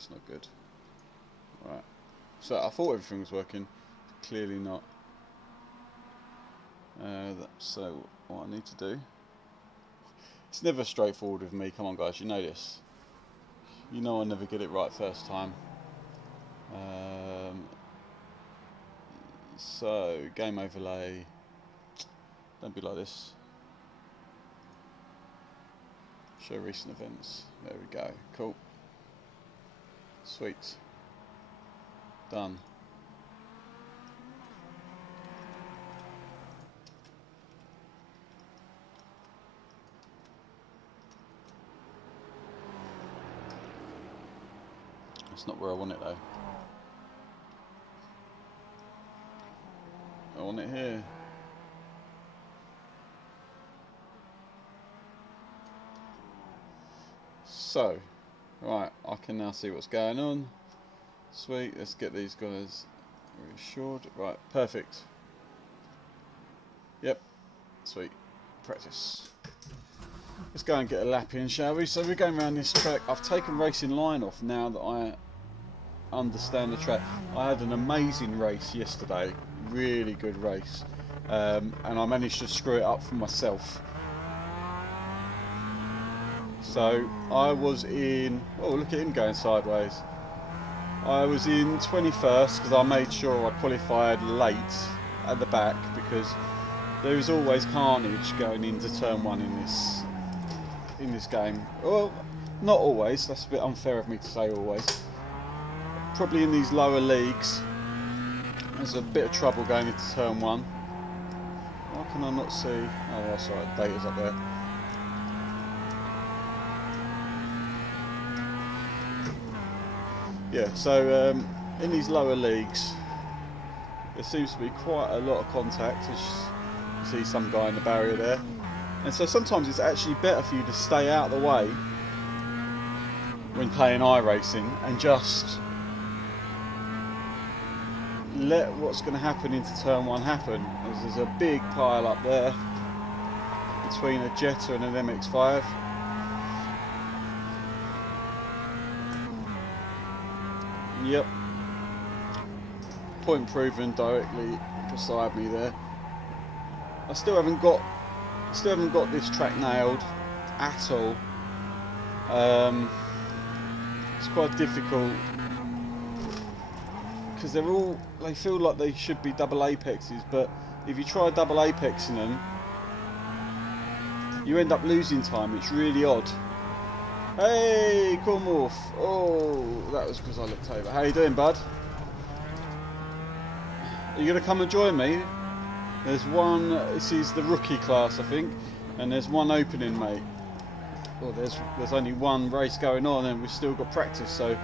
That's not good. Right. So I thought everything was working. Clearly not. So what I need to do... It's never straightforward with me. Come on, guys. You know this. You know I never get it right first time. So, game overlay. Don't be like this. Show recent events. There we go. Cool. Sweet. Done. That's not where I want it though. I want it here. So, right, I can now see what's going on. Sweet, let's get these guys reassured. Right, perfect. Yep, sweet. Practice. Let's go and get a lap in, shall we? So we're going around this track. I've taken racing line off now that I understand the track. I had an amazing race yesterday, really good race, and I managed to screw it up for myself. So I was in, oh look at him going sideways. I was in 21st because I made sure I qualified late at the back, because there is always carnage going into turn 1 in this game. Well, not always, that's a bit unfair of me to say always. Probably in these lower leagues there's a bit of trouble going into turn 1. Why can I not see? Oh that's right, data's up there. Yeah, so in these lower leagues there seems to be quite a lot of contact, as you see some guy in the barrier there, and so sometimes it's actually better for you to stay out of the way when playing iRacing and just let what's going to happen into turn 1 happen. There's a big pile up there between a Jetta and an MX-5. Yep, point proven directly beside me there. I still haven't got this track nailed at all. It's quite difficult because they feel like they should be double apexes, but if you try double apexing them, you end up losing time. It's really odd. Hey, Cormorth! Oh, that was because I looked over. How you doing, bud? Are you going to come and join me? There's one. This is the rookie class, I think, and there's one opening, mate. Well, there's only one race going on, and we've still got practice. So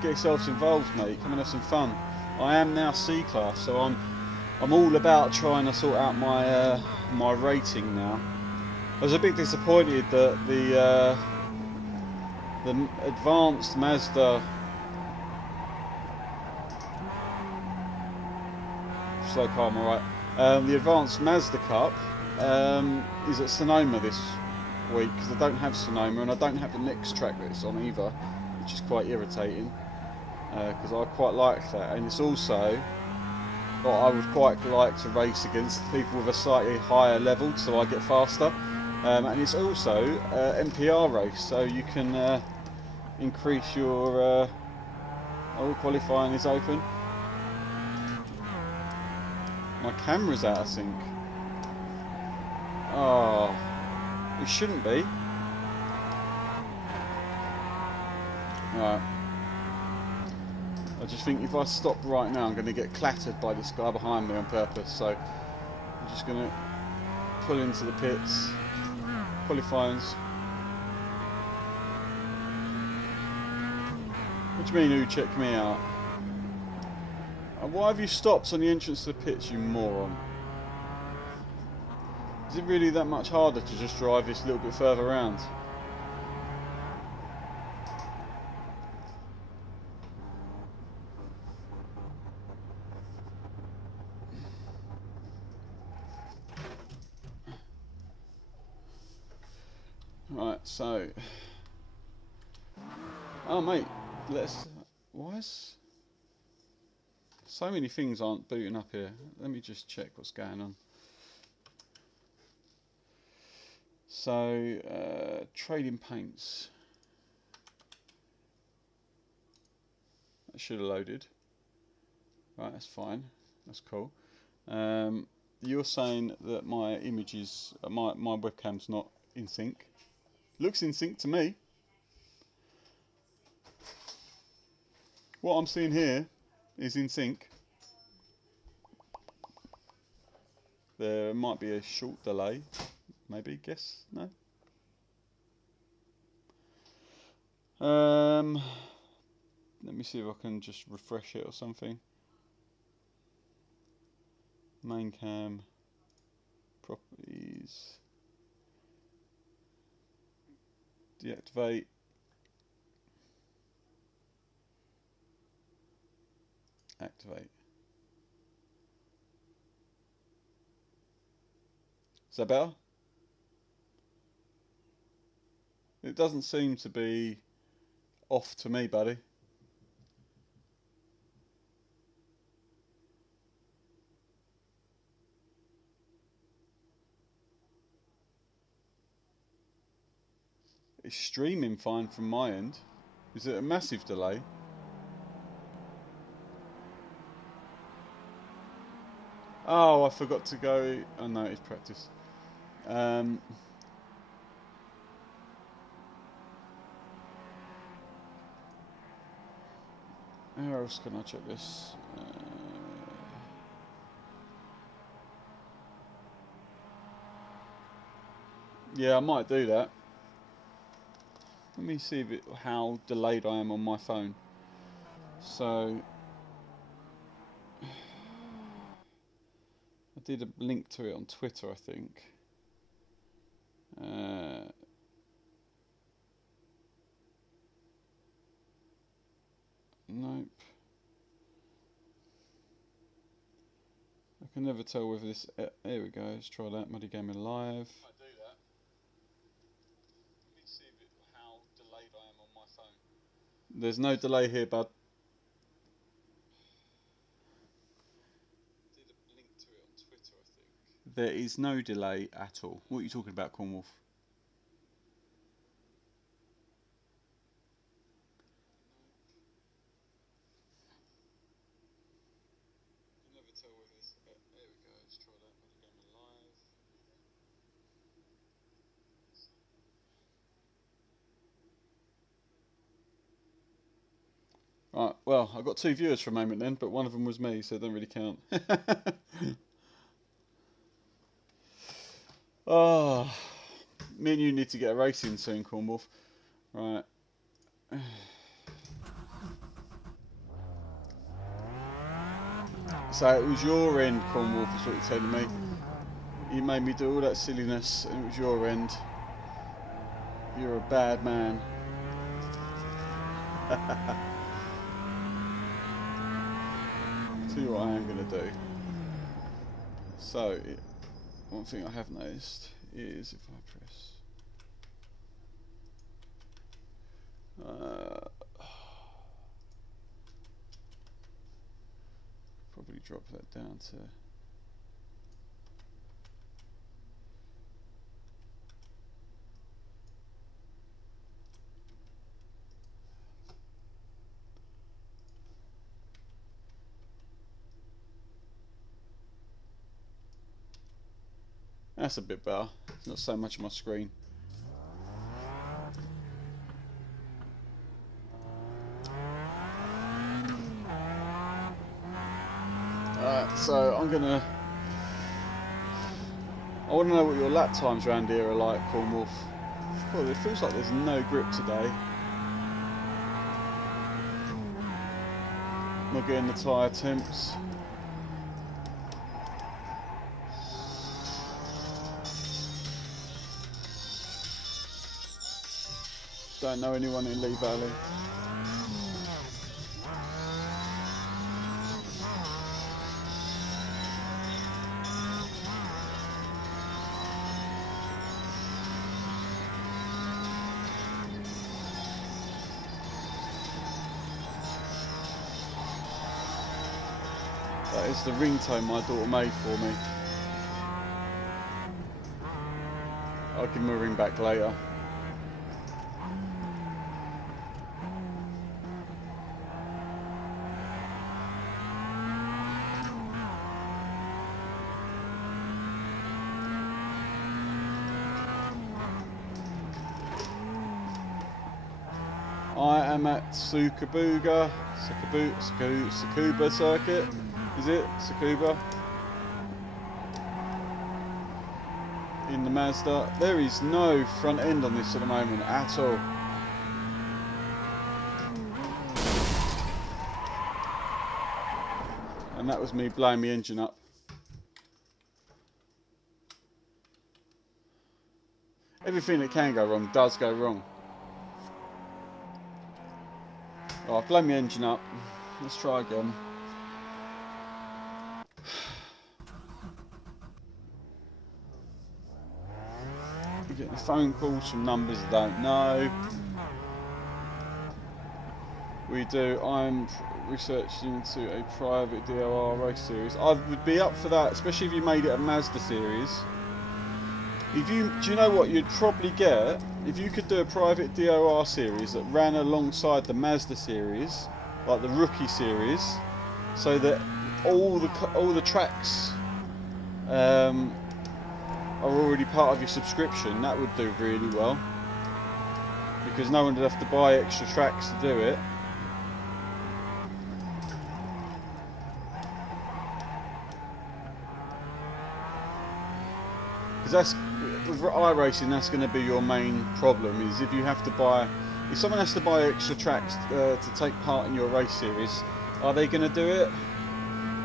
get yourselves involved, mate. Come and have some fun. I am now C class, so I'm all about trying to sort out my my rating now. I was a bit disappointed that the advanced Mazda slow car, alright. The advanced Mazda Cup is at Sonoma this week, because I don't have Sonoma and I don't have the next track that it's on either, which is quite irritating, because I quite like that. And it's also, well, I would quite like to race against people with a slightly higher level so I get faster. And it's also NPR race, so you can increase your qualifying is open. My camera's out of sync. Oh, it shouldn't be. Right. I just think if I stop right now I'm going to get clattered by this guy behind me on purpose, so I'm just going to pull into the pits. Qualifyings. What do you mean, who checked me out? Why have you stopped on the entrance to the pits, you moron? Is it really that much harder to just drive this a little bit further around? Right, so... Oh mate, Why is so many things aren't booting up here? Let me just check what's going on. So trading paints. That should have loaded. Right, that's fine. That's cool. You're saying that my images, my webcam's not in sync. Looks in sync to me. What I'm seeing here is in sync. There might be a short delay, maybe, guess, no? Let me see if I can just refresh it or something. Main cam, properties, deactivate. Activate. Is that better? It doesn't seem to be off to me, buddy. It's streaming fine from my end. Is it a massive delay? Oh, I forgot to go. Oh no, it's practice. How else can I check this? Yeah, I might do that. Let me see if how delayed I am on my phone. So I did a link to it on Twitter, I think. Nope. I can never tell whether this. Here we go. Let's try that. Muddy Gamer Live. I do that. Let me see how delayed I am on my phone. There's no delay here, bud. I did a link to it on Twitter, I think. There is no delay at all. What are you talking about, Cornwolf? Right, well, I've got 2 viewers for a moment then, but one of them was me, so it doesn't really count. Oh, me and you need to get a racing soon, Cornwolf. Right. So it was your end, Cornwolf, is what you're telling me. You made me do all that silliness, and it was your end. You're a bad man. Tell you what I am going to do. So, one thing I have noticed is if I press... probably drop that down to... That's a bit better. It's not so much on my screen. So I'm gonna... I want to know what your lap times around here are like, Cornwolf. Well, it feels like there's no grip today. Not getting the tyre temps. Don't know anyone in Lee Valley. That is the ringtone my daughter made for me. I'll give him a ring back later. I am at Tsukuba circuit. Is it? Tsukuba? In the Mazda. There is no front end on this at the moment at all. And that was me blowing my engine up. Everything that can go wrong does go wrong. Oh, I've blown my engine up. Let's try again. We're getting phone calls from numbers I don't know. We do. I'm researching into a private DOR race series. I would be up for that, especially if you made it a Mazda series. Do you know what you'd probably get if you could do a private DOR series that ran alongside the Mazda series, like the Rookie series, so that all the tracks are already part of your subscription. That would do really well, because no one would have to buy extra tracks to do it. Because that's with iRacing, that's going to be your main problem. Is if you have to buy, if someone has to buy extra tracks to take part in your race series, are they going to do it?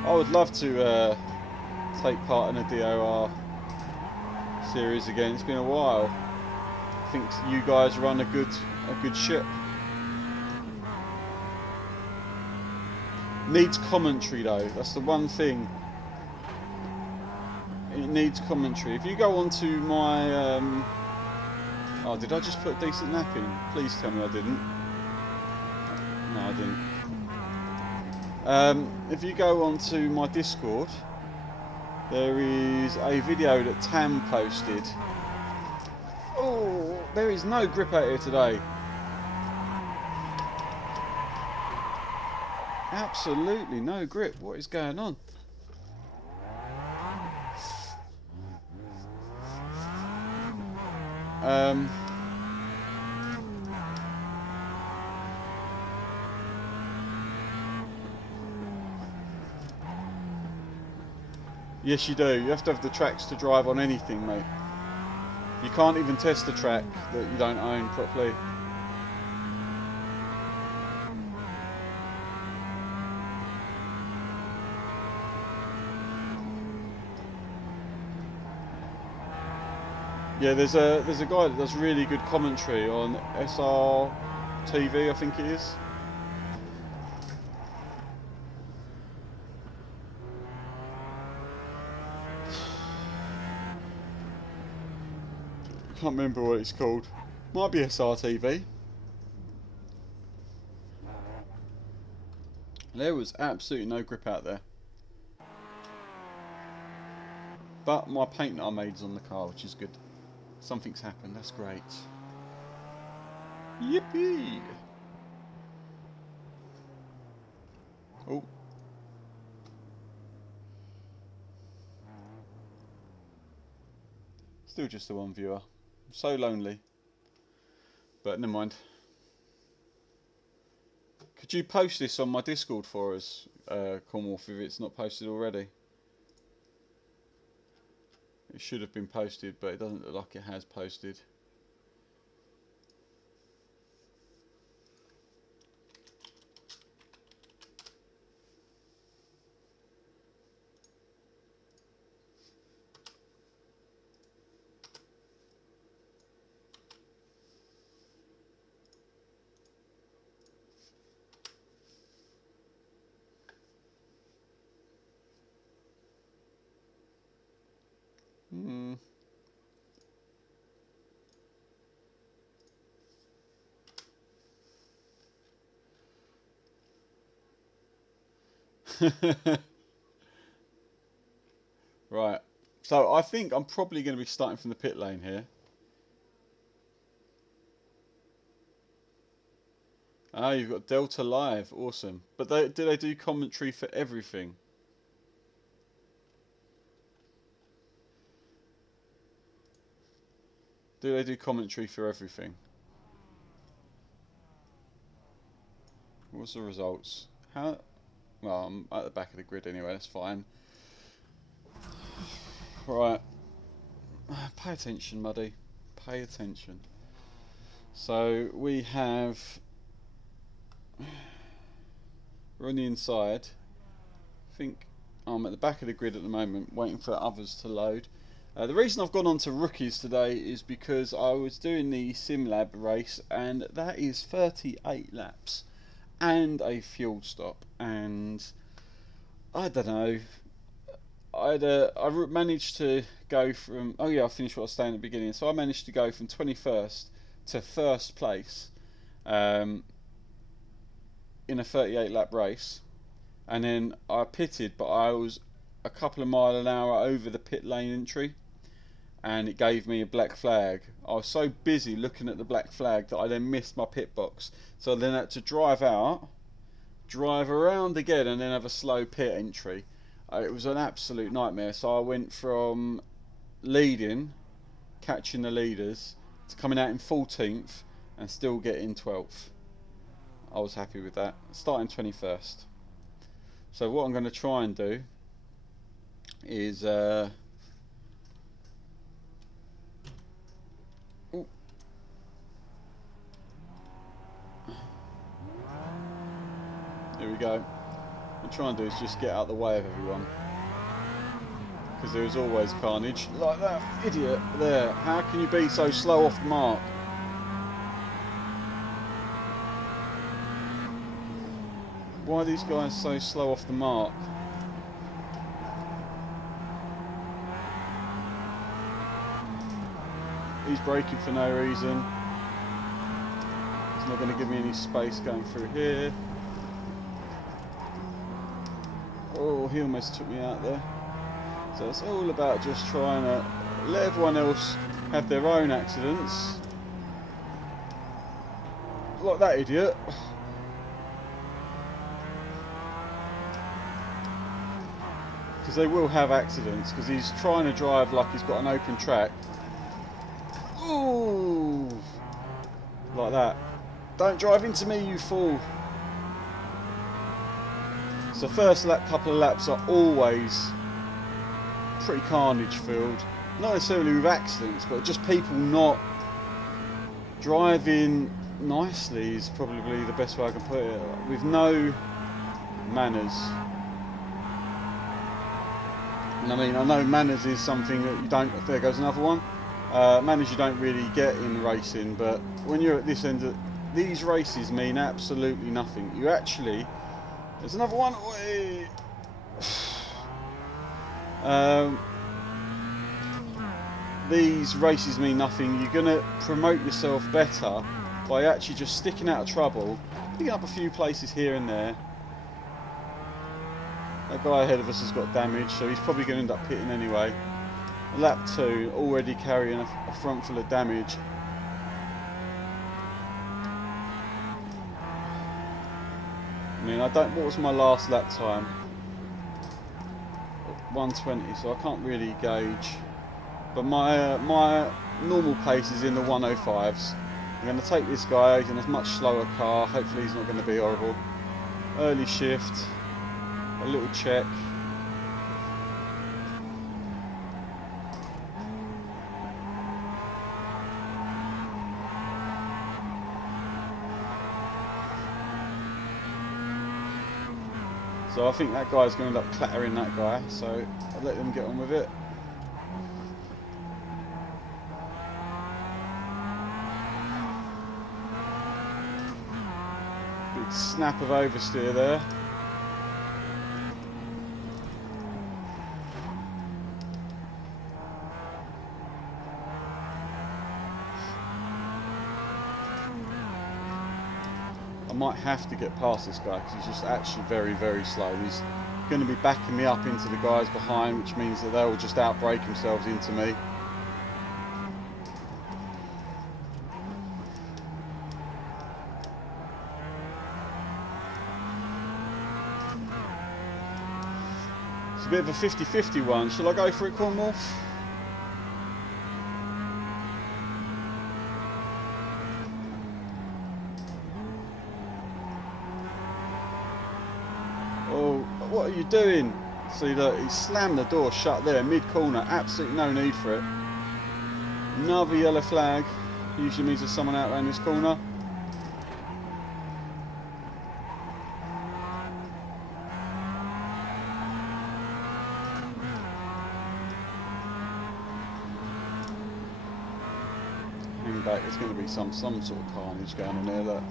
I would love to take part in a DOR series again. It's been a while. I think you guys run a good ship. Needs commentary though. That's the one thing. It needs commentary. If you go onto my oh, did I just put a decent nap in? Please tell me I didn't. No, I didn't. If you go onto my Discord, there is a video that Tam posted. Oh, there is no grip out here today. Absolutely no grip. What is going on? Yes, you do. You have to have the tracks to drive on anything, mate. You can't even test a track that you don't own properly. Yeah, there's a guy that does really good commentary on SR TV, I think it is. Can't remember what it's called. Might be SRTV. There was absolutely no grip out there. But my paint that I made is on the car, which is good. Something's happened, that's great. Yippee! Oh. Still just the one viewer. I'm so lonely. But never mind. Could you post this on my Discord for us, Cornwolf, if it's not posted already? It should have been posted, but it doesn't look like it has posted. So I think I'm probably going to be starting from the pit lane here. Ah, you've got Delta Live, awesome. But do they do commentary for everything? Do they do commentary for everything? What's the results? How? Well, I'm at the back of the grid anyway, that's fine. Right. Pay attention, Muddy. Pay attention. So we have... We're on the inside. I think I'm at the back of the grid at the moment, waiting for others to load. The reason I've gone on to rookies today is because I was doing the SimLab race, and that is 38 laps and a fuel stop, and I don't know. I managed to go from, oh yeah, I finished what I was saying at the beginning. So I managed to go from 21st to first place in a 38 lap race, and then I pitted, but I was a couple of miles an hour over the pit lane entry, and it gave me a black flag. I was so busy looking at the black flag that I then missed my pit box, so I then had to drive out, drive around again, and then have a slow pit entry. It was an absolute nightmare. So I went from leading, catching the leaders, to coming out in 14th and still getting 12th. I was happy with that. Starting 21st. So what I'm going to try and do is here we go. What I'm trying to do is just get out of the way of everyone, because there is always carnage. Like that idiot there. How can you be so slow off the mark? Why are these guys so slow off the mark? He's braking for no reason. He's not going to give me any space going through here. Oh, he almost took me out there. So it's all about just trying to let everyone else have their own accidents. Like that idiot. Because they will have accidents, because he's trying to drive like he's got an open track. Ooh! Like that. Don't drive into me, you fool. So first couple of laps are always pretty carnage filled. Not necessarily with accidents, but just people not driving nicely is probably the best way I can put it. With no manners. And I mean, I know manners is something that you don't, there goes another one. Manners you don't really get in racing, but when you're at this end of, these races mean absolutely nothing. You actually, there's another one. These races mean nothing. You're going to promote yourself better by actually just sticking out of trouble, picking up a few places here and there. That guy ahead of us has got damage, so he's probably going to end up pitting anyway. Lap 2, already carrying a front full of damage. I mean, what was my last lap time? 120, so I can't really gauge. But my normal pace is in the 105s. I'm going to take this guy, he's in a much slower car, hopefully he's not going to be horrible. Early shift, a little check. So I think that guy's going to end up clattering that guy, so I'll let them get on with it. Big snap of oversteer there. I might have to get past this guy because he's just actually very, very slow. He's going to be backing me up into the guys behind, which means that they'll just outbrake themselves into me. It's a bit of a 50-50 one. Shall I go for it, Cornwall? Oh, what are you doing? See, look, he slammed the door shut there, mid-corner. Absolutely no need for it. Another yellow flag. Usually means there's someone out around this corner. Back, there's going to be some sort of carnage going on there. Look.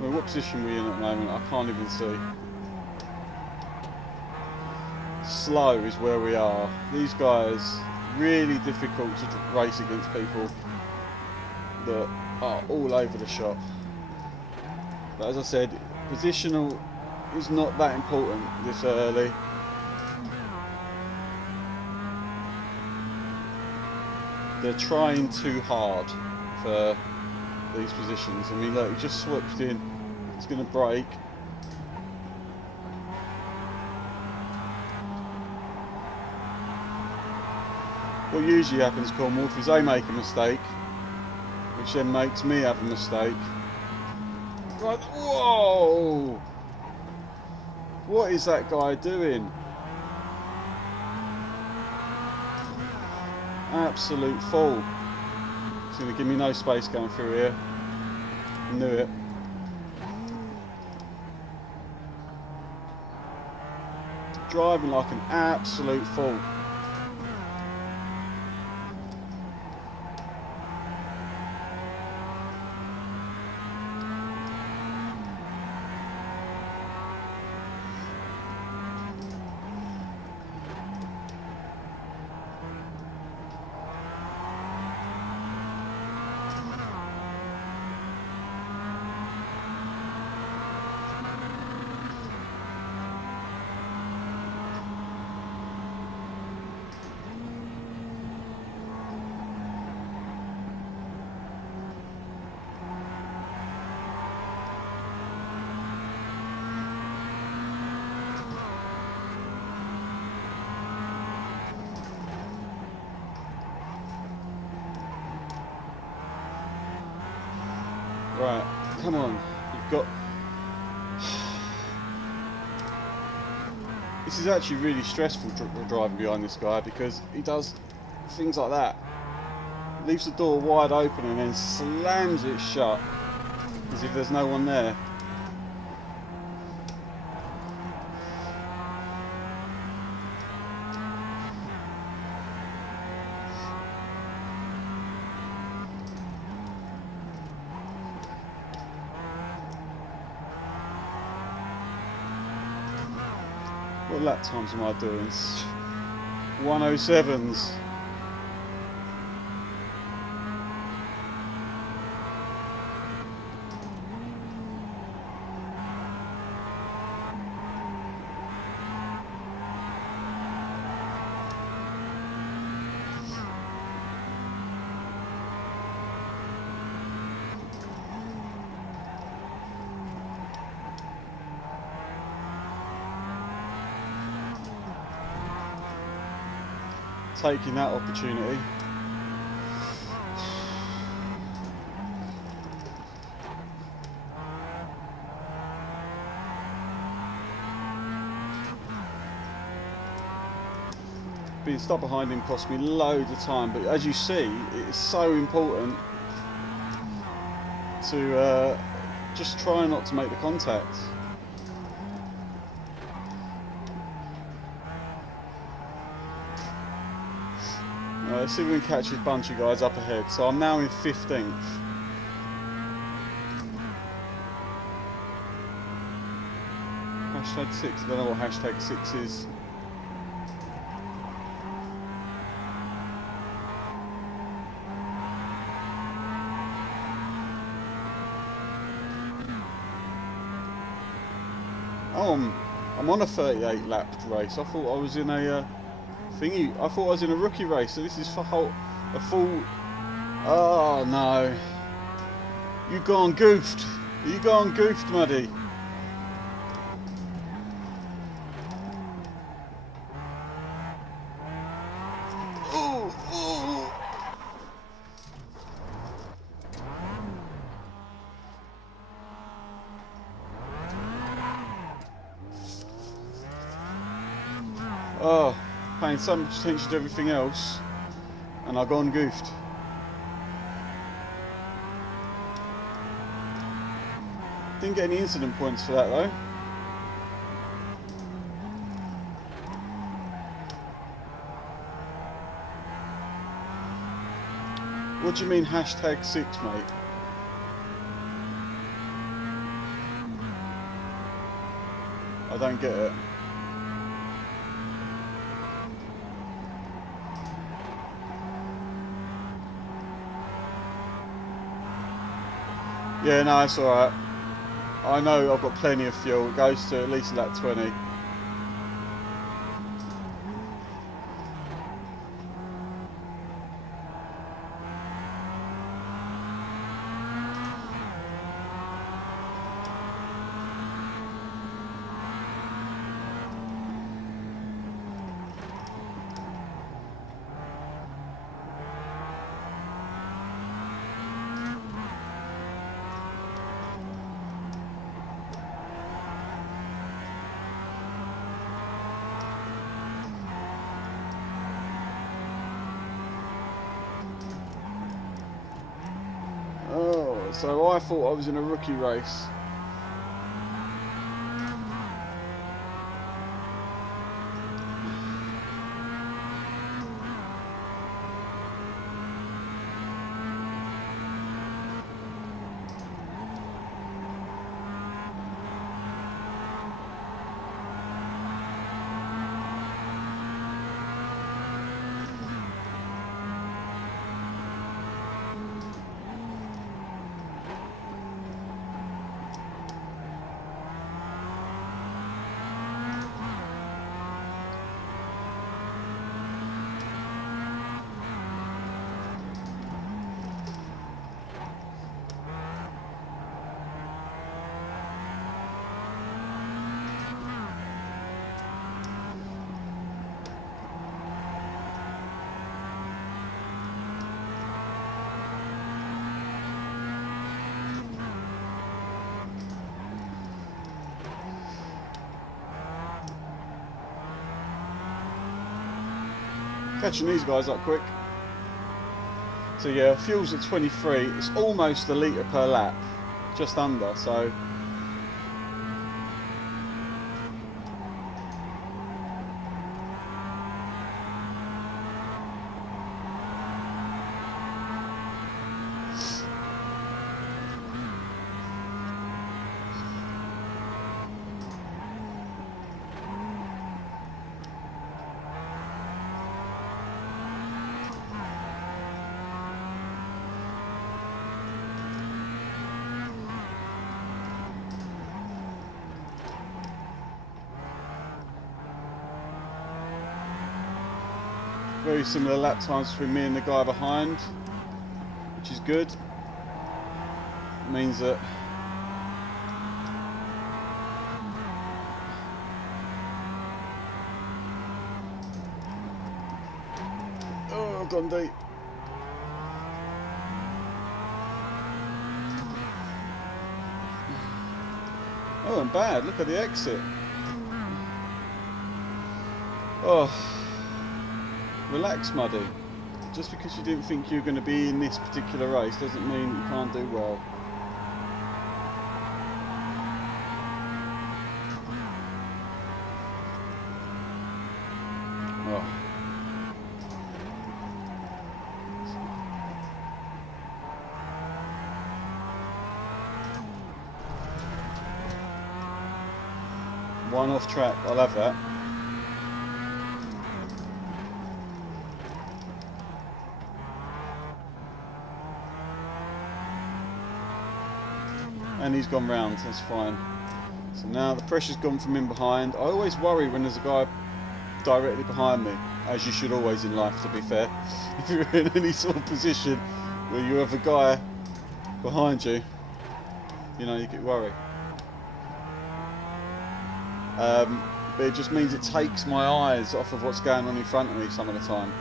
Well, what position are we in at the moment? I can't even see. Slow is where we are. These guys, really difficult to race against people that are all over the shop. But as I said, positional is not that important this early. They're trying too hard for these positions. I mean, look, he just swooped in. It's going to break. What usually happens, Cornwall, is they make a mistake, which then makes me have a mistake. Right, whoa! What is that guy doing? Absolute fool. It's going to give me no space going through here. Knew it. Driving like an absolute fool. Right, come on, you've got... This is actually really stressful driving behind this guy because he does things like that. Leaves the door wide open and then slams it shut as if there's no one there. What lap times am I doing? 107s. Taking that opportunity. Being stuck behind him cost me loads of time, but as you see, it's so important to just try not to make the contact. Let's see if we can catch this bunch of guys up ahead. So I'm now in 15th. Hashtag 6, I don't know what hashtag 6 is. Oh, I'm on a 38 lap race. I thought I was in a thingy. I thought I was in a rookie race. So this is for a full. Oh no! You gone goofed. You gone goofed, Muddy. Ooh, ooh. Oh, paying so much attention to everything else, and I gone goofed. Didn't get any incident points for that though. What do you mean hashtag 6, mate? I don't get it. Yeah, no, it's alright. I know I've got plenty of fuel. It goes to at least lap 20. Oh, so I thought I was in a rookie race. Catching these guys up quick. So yeah, fuel's at 23. It's almost a litre per lap, just under. So very similar lap times between me and the guy behind, which is good. It means that oh, gone deep. Oh, and bad. Look at the exit. Oh. Relax, Muddy. Just because you didn't think you were going to be in this particular race doesn't mean you can't do well. Oh. One off track, I'll have that. And he's gone round, that's fine. So now the pressure's gone from in behind. I always worry when there's a guy directly behind me, as you should always in life, to be fair. If you're in any sort of position where you have a guy behind you, you know, you get worried. But it just means it takes my eyes off of what's going on in front of me some of the time.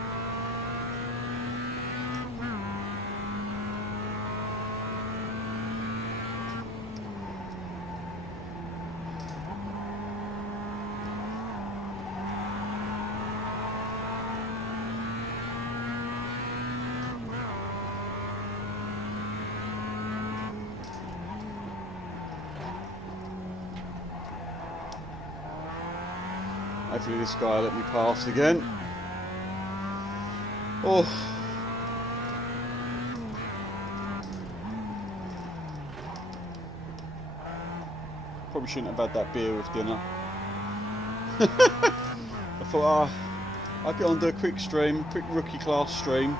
Hopefully this guy will let me pass again. Oh. Probably shouldn't have had that beer with dinner. I thought, I'll get on to a quick stream, quick rookie class stream.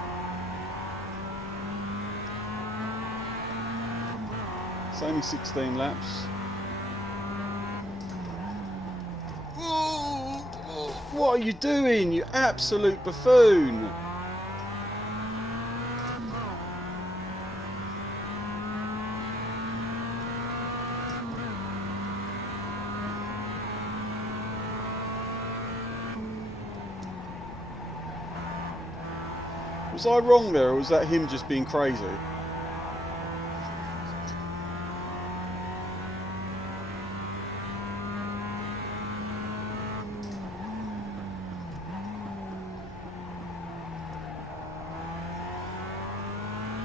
It's only 16 laps. What are you doing, you absolute buffoon? Was I wrong there, or was that him just being crazy?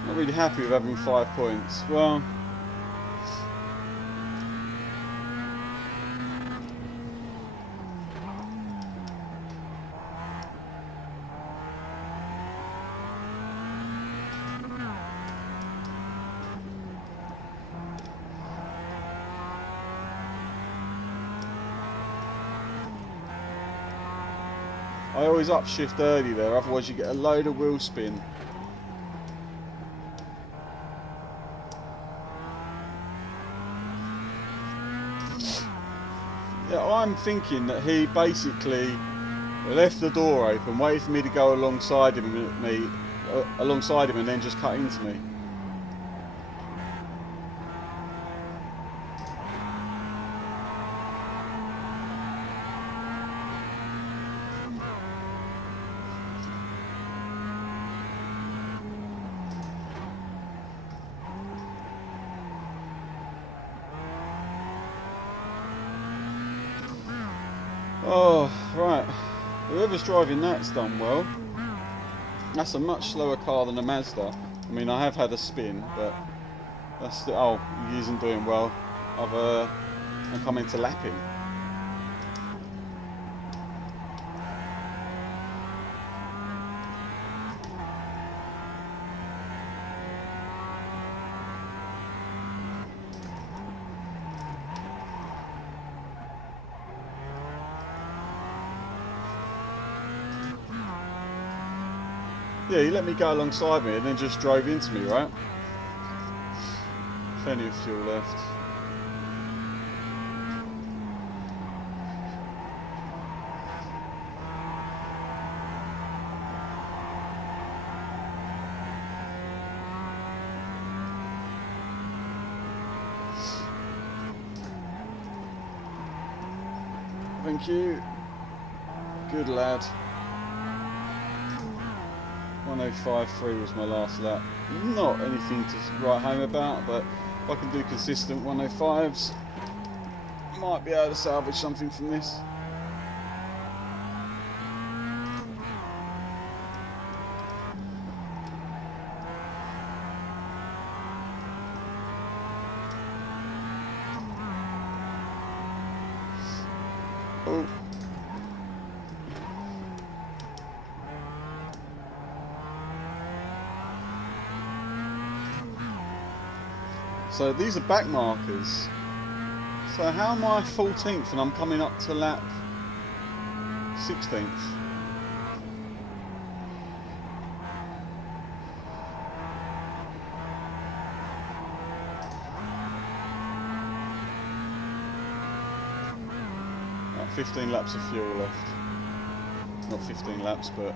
Not really happy with having 5 points. Well, I always upshift early there, otherwise you get a load of wheel spin. Yeah, I'm thinking that he basically left the door open, waited for me to go alongside him, and then just cut into me. Oh, right. Whoever's driving that's done well. That's a much slower car than a Mazda. I mean, I have had a spin, but that's the, oh, he isn't doing well. I'm coming to lap him. Yeah, he let me go alongside me and then just drove into me, right? Plenty of fuel left. Thank you. Good lad. 105.3 was my last lap. Not anything to write home about, but if I can do consistent 105s, might be able to salvage something from this. Oh. So these are back markers. So how am I 14th and I'm coming up to lap 16th? 15 laps of fuel left. Not 15 laps, but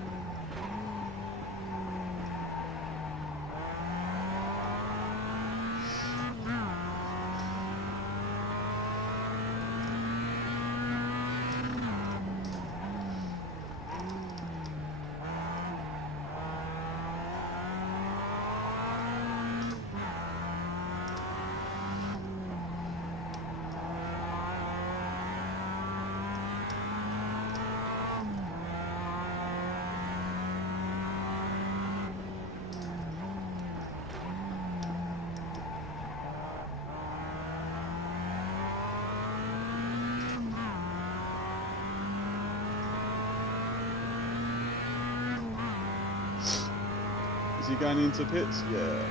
is he going into pits? Yeah.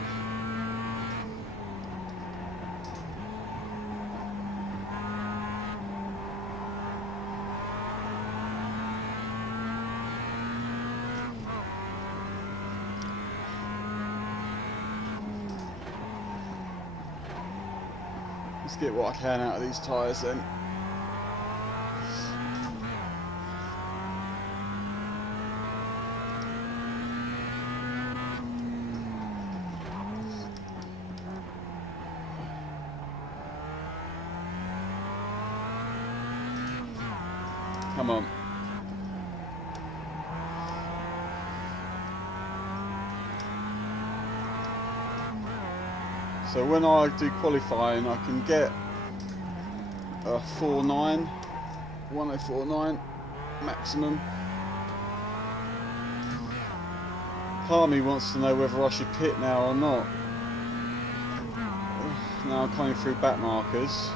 Let's get what I can out of these tyres then. Come on. So when I do qualifying, I can get a 4.9, 1049 maximum. Part of me wants to know whether I should pit now or not. Now I'm coming through back markers.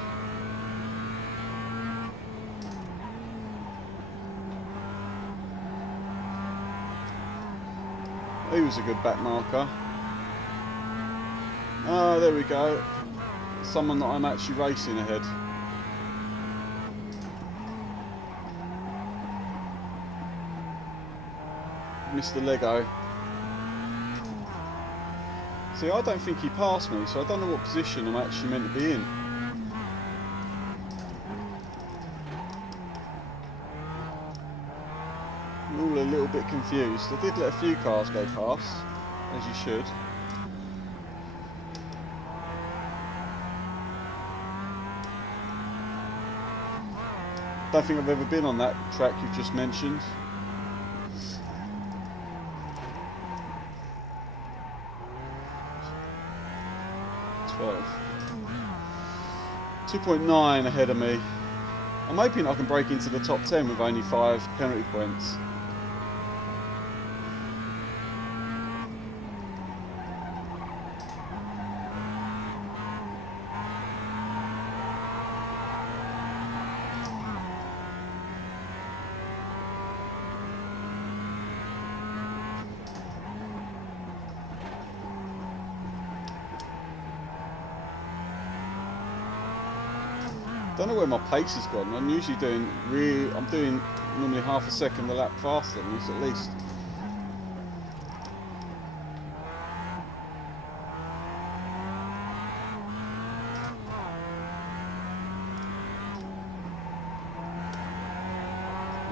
He was a good back marker. Ah, there we go. Someone that I'm actually racing ahead. Mr. Lego. See, I don't think he passed me, so I don't know what position I'm actually meant to be in. I'm all a little bit confused. I did let a few cars go past, as you should. Don't think I've ever been on that track you've just mentioned. .12. 2.9 ahead of me. I'm hoping I can break into the top 10 with only 5 penalty points. Don't know where my pace has gone. I'm usually doing I'm doing normally half a second a lap faster than this at least.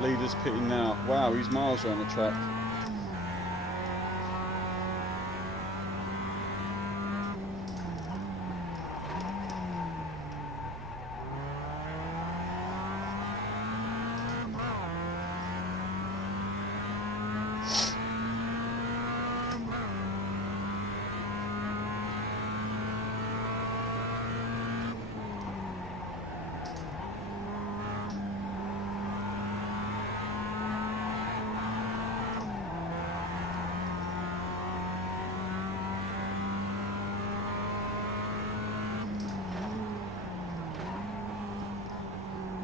Leader's pitting now. Wow, he's miles around the track.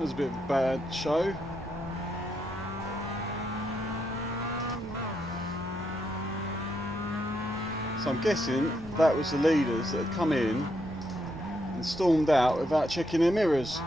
That was a bit of a bad show. So I'm guessing that was the leaders that had come in and stormed out without checking their mirrors.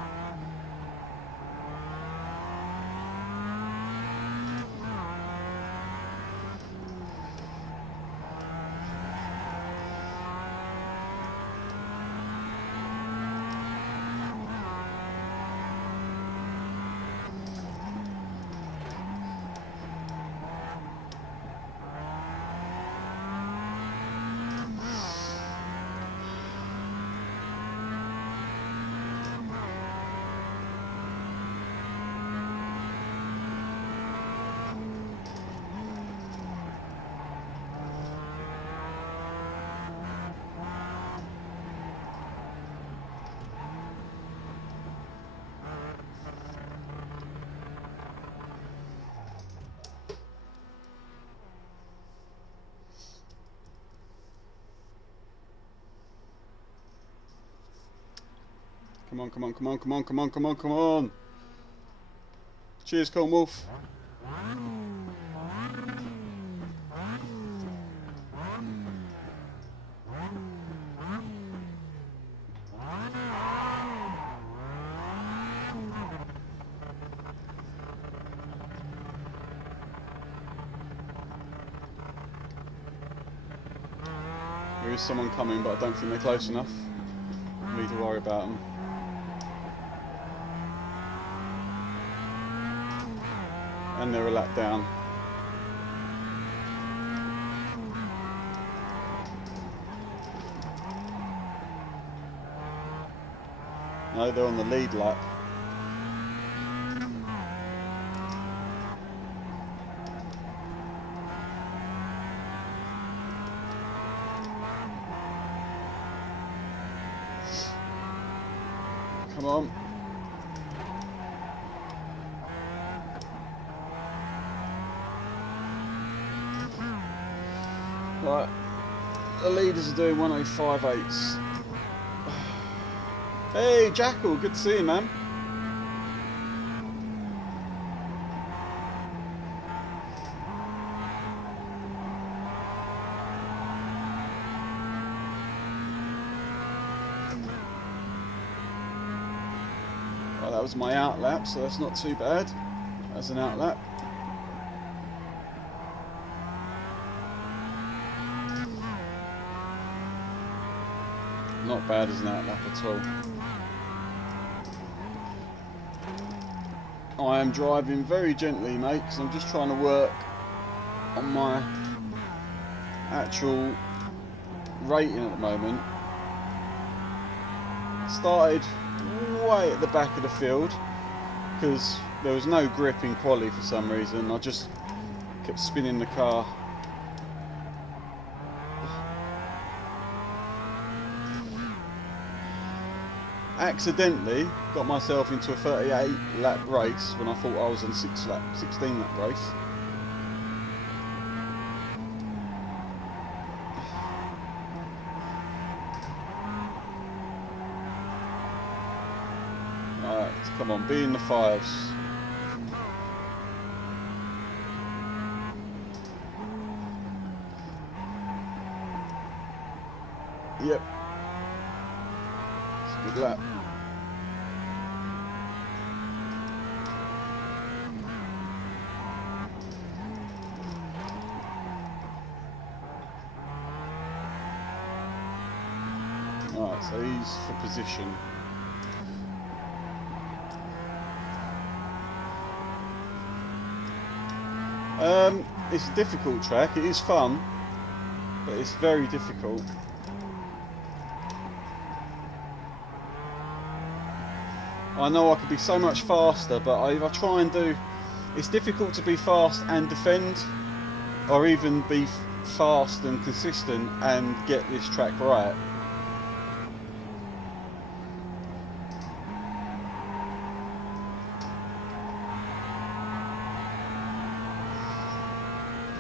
Come on, come on, come on, come on, come on, come on, come on. Cheers, Corn Wolf. There is someone coming, but I don't think they're close enough for me to worry about them. And they're a lap down. No, they're on the lead lap. Come on. Right, the leaders are doing 105.8s. Hey Jackal, good to see you, man. Well, that was my out lap, so that's not too bad as an out lap. Not bad as an out lap at all. I am driving very gently, mate, because I'm just trying to work on my actual rating at the moment. Started way at the back of the field because there was no grip in quali for some reason. I just kept spinning the car. Accidentally got myself into a 38 lap race when I thought I was on a 16 lap race. Alright, come on, be in the fives. Yep. It's a good lap. Alright, so he's for position. It's a difficult track. It is fun, but it's very difficult. I know I could be so much faster, but if I try and do... It's difficult to be fast and defend, or even be fast and consistent and get this track right.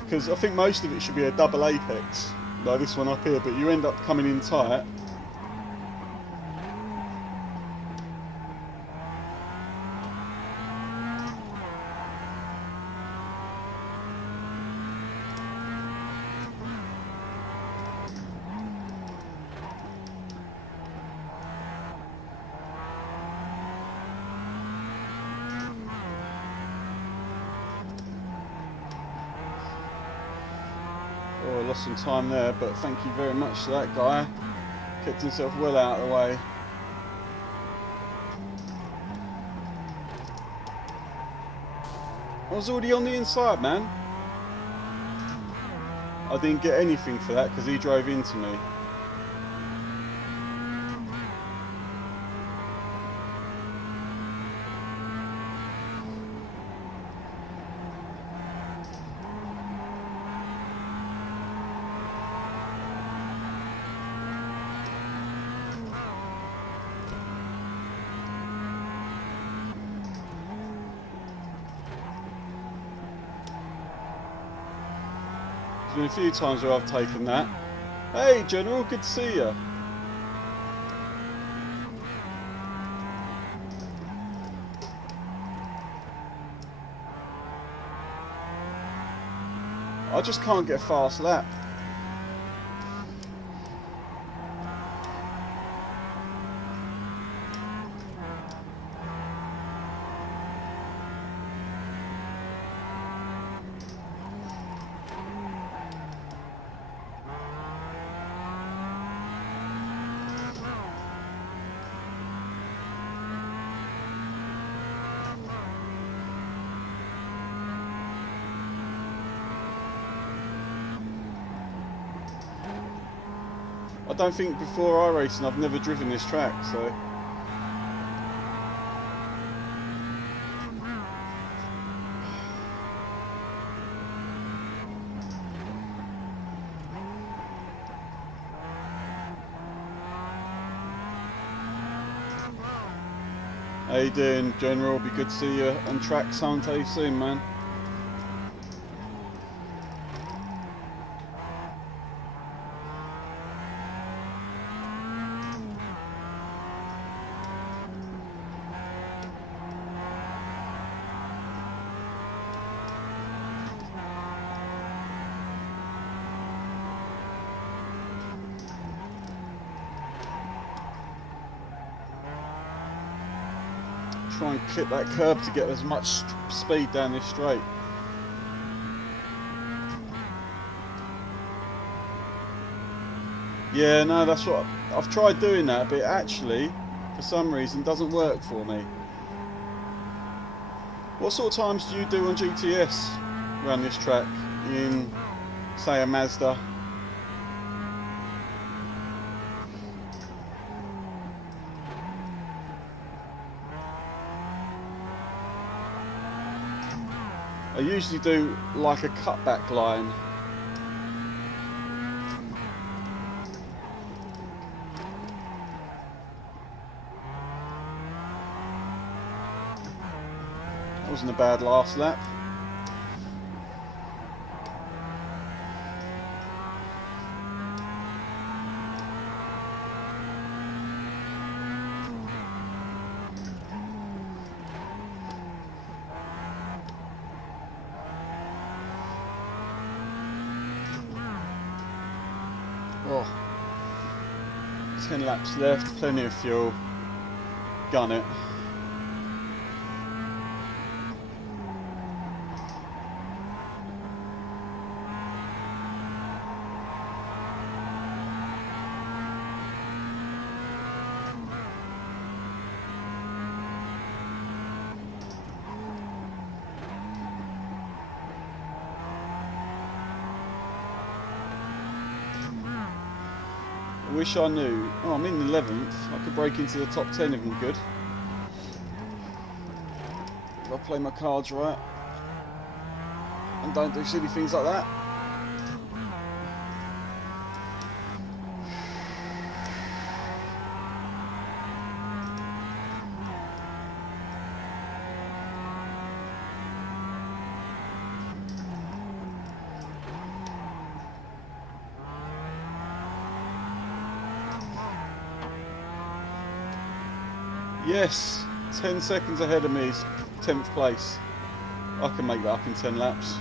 Because I think most of it should be a double apex, like this one up here, but you end up coming in tight. Oh, I lost some time there, but thank you very much to that guy. Kept himself well out of the way. I was already on the inside, man. I didn't get anything for that because he drove into me. There's been a few times where I've taken that. Hey General, good to see you. I just can't get a fast lap. I don't think before iRacing I've never driven this track, so how you doing, General? Be good to see you on track sometime soon, man. Try and clip that curb to get as much speed down this straight. Yeah, no, that's what I've tried doing that, but it actually, for some reason, doesn't work for me. What sort of times do you do on GTS around this track in, say, a Mazda? I usually do like a cutback line. That wasn't a bad last lap. Oh, 10 laps left, plenty of fuel, gun it. I wish I knew. Oh, I'm in 11th. I could break into the top 10 if I'm good. If I play my cards right and don't do silly things like that. Yes, 10 seconds ahead of me is 10th place. I can make that up in 10 laps.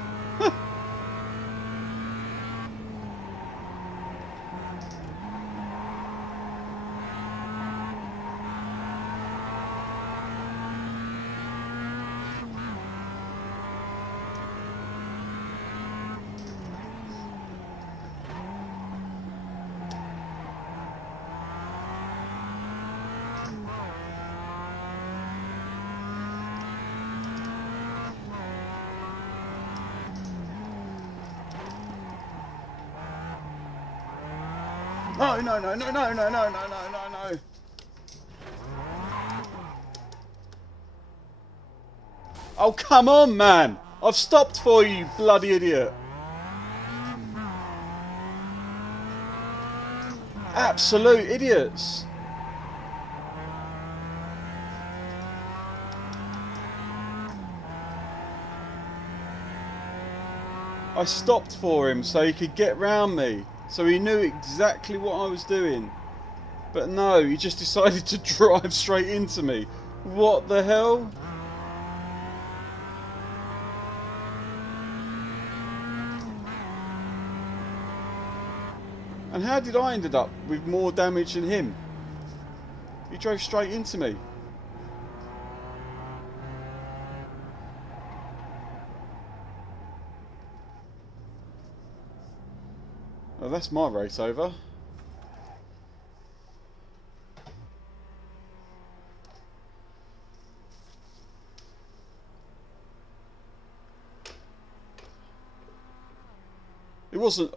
No, no, no, no, no, no, no, no, no, no. Oh, come on, man. I've stopped for you, bloody idiot. Absolute idiots. I stopped for him so he could get round me. So he knew exactly what I was doing. But no, he just decided to drive straight into me. What the hell? And how did I end up with more damage than him? He drove straight into me. Well, that's my race over. It wasn't.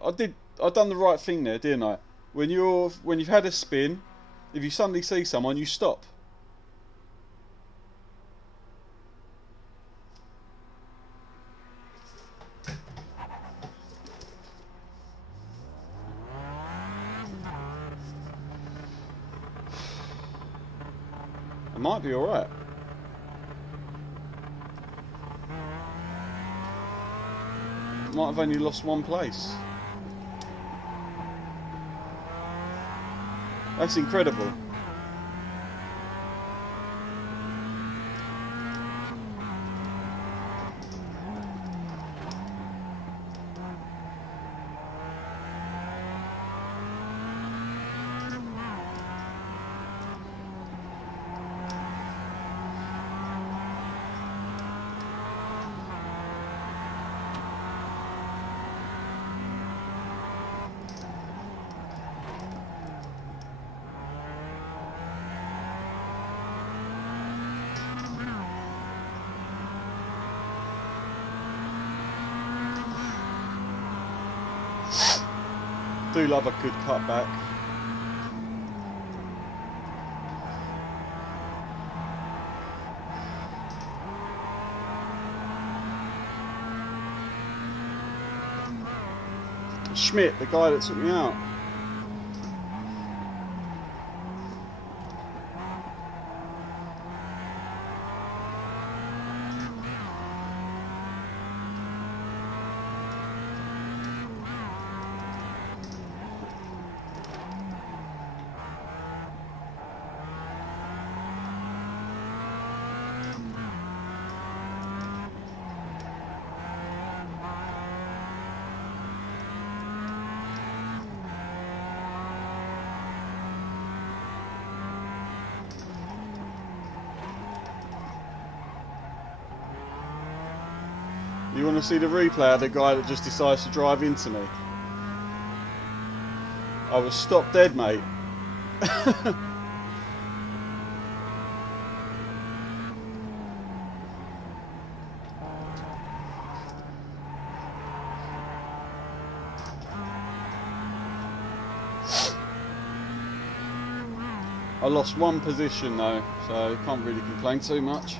I done the right thing there, didn't I? When you've had a spin, if you suddenly see someone, you stop. I might be all right. Might have only lost one place. That's incredible. Do love a good cutback. Schmidt, the guy that took me out. You want to see the replay of the guy that just decides to drive into me? I was stopped dead, mate. I lost one position though, so can't really complain too much.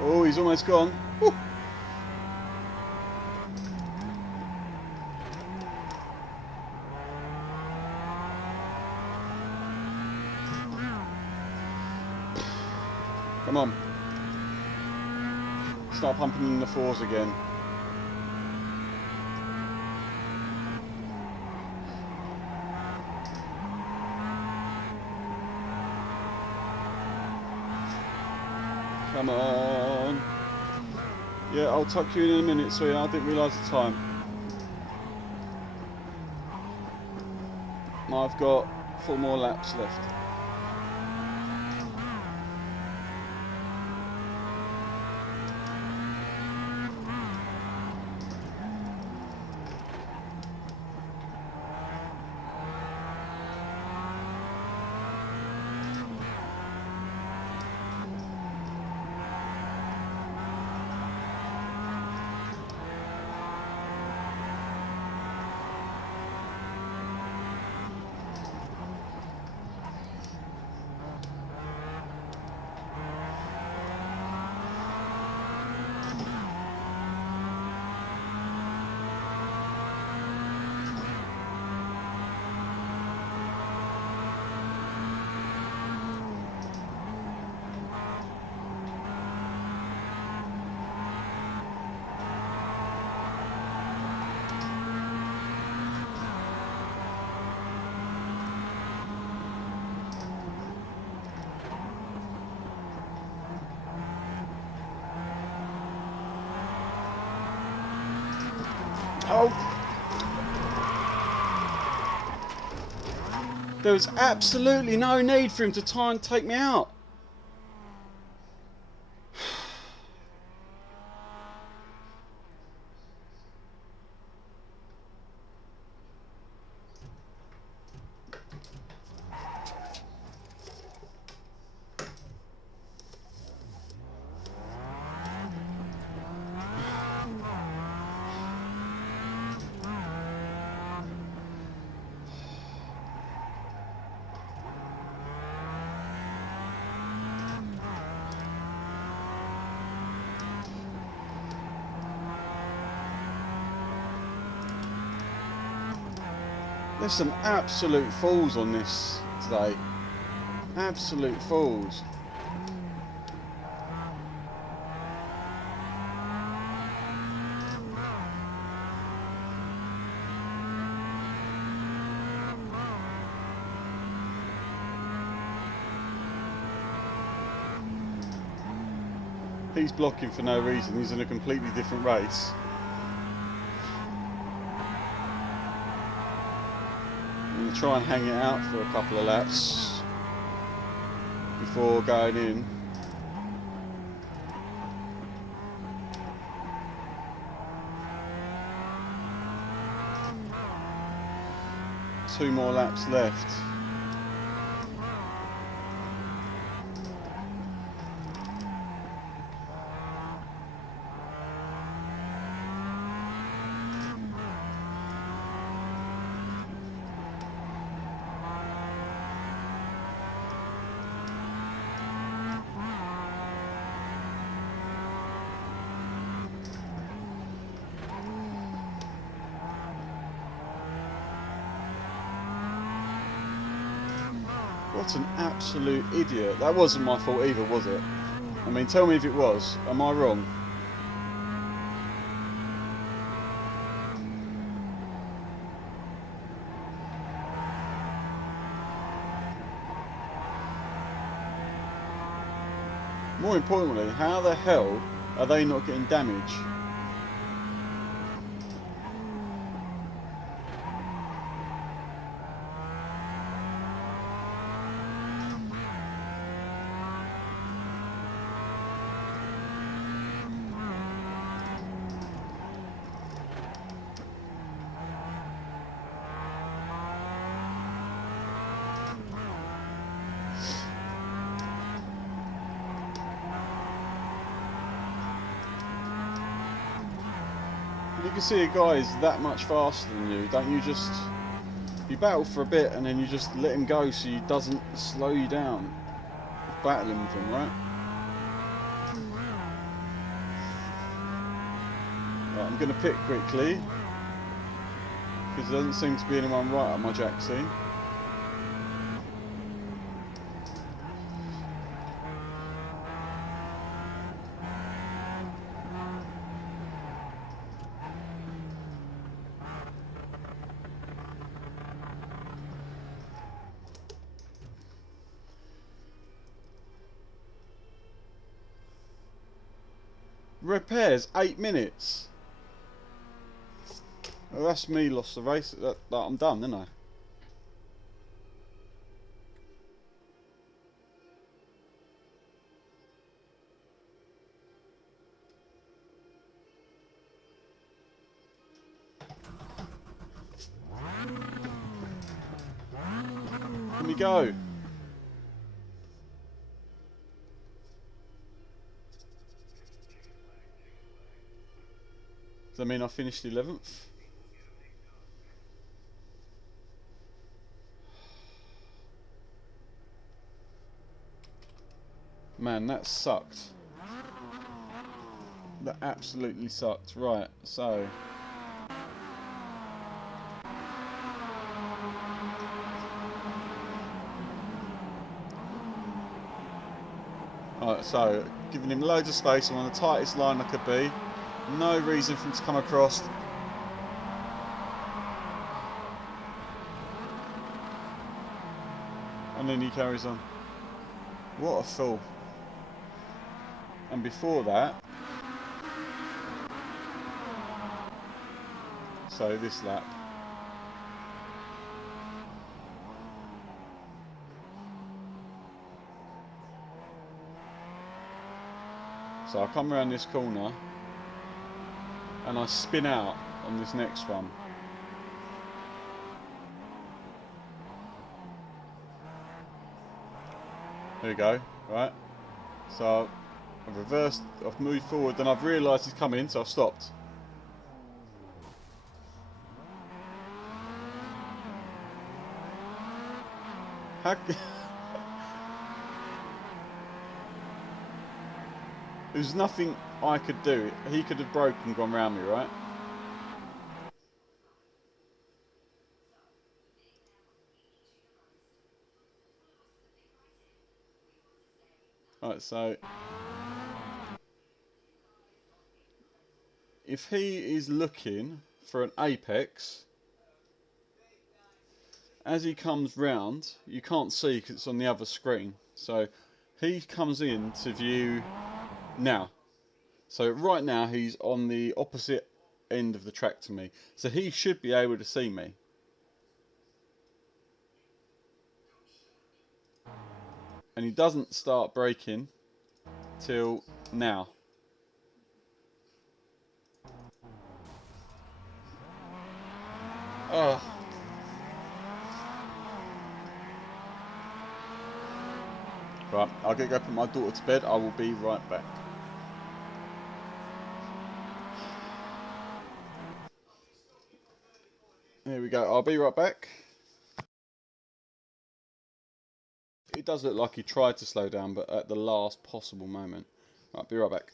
Oh, he's almost gone. Woo. Come on. Start pumping in the fours again. Come on. Yeah, I'll tuck you in a minute, sweetheart. I didn't realise the time. I've got 4 more laps left. Oh! There was absolutely no need for him to try and take me out. There's some absolute fools on this today. Absolute fools. He's blocking for no reason. He's in a completely different race. I'm going to try and hang it out for a couple of laps before going in. Two more laps left. What an absolute idiot. That wasn't my fault either, was it? I mean, tell me if it was. Am I wrong? More importantly, how the hell are they not getting damage? You can see a guy is that much faster than you, don't you just... You battle for a bit and then you just let him go so he doesn't slow you down. Battling with him, right? Right, I'm going to pit quickly because there doesn't seem to be anyone right at my jacksie. Repairs 8 minutes. Well, that's me lost the race. That I'm done, isn't I? Let me go. Does that mean I finished 11th? Man, that sucked. That absolutely sucked. Right, so... Alright, so, giving him loads of space. I'm on the tightest line I could be. No reason for him to come across. And then he carries on. What a fool. And before that, So this lap. So I come around this corner and I spin out on this next one. There we go, right? So I've reversed, I've moved forward, then I've realised he's coming, so I've stopped. How There's nothing I could do. He could have broken and gone round me, right? Right, so if he is looking for an apex, as he comes round, you can't see because it's on the other screen. So he comes in to view now. So right now he's on the opposite end of the track to me. So he should be able to see me. And he doesn't start braking till now. Oh. Right, I'll go put my daughter to bed. I will be right back. There we go. I'll be right back. It does look like he tried to slow down, but at the last possible moment. Right, be right back.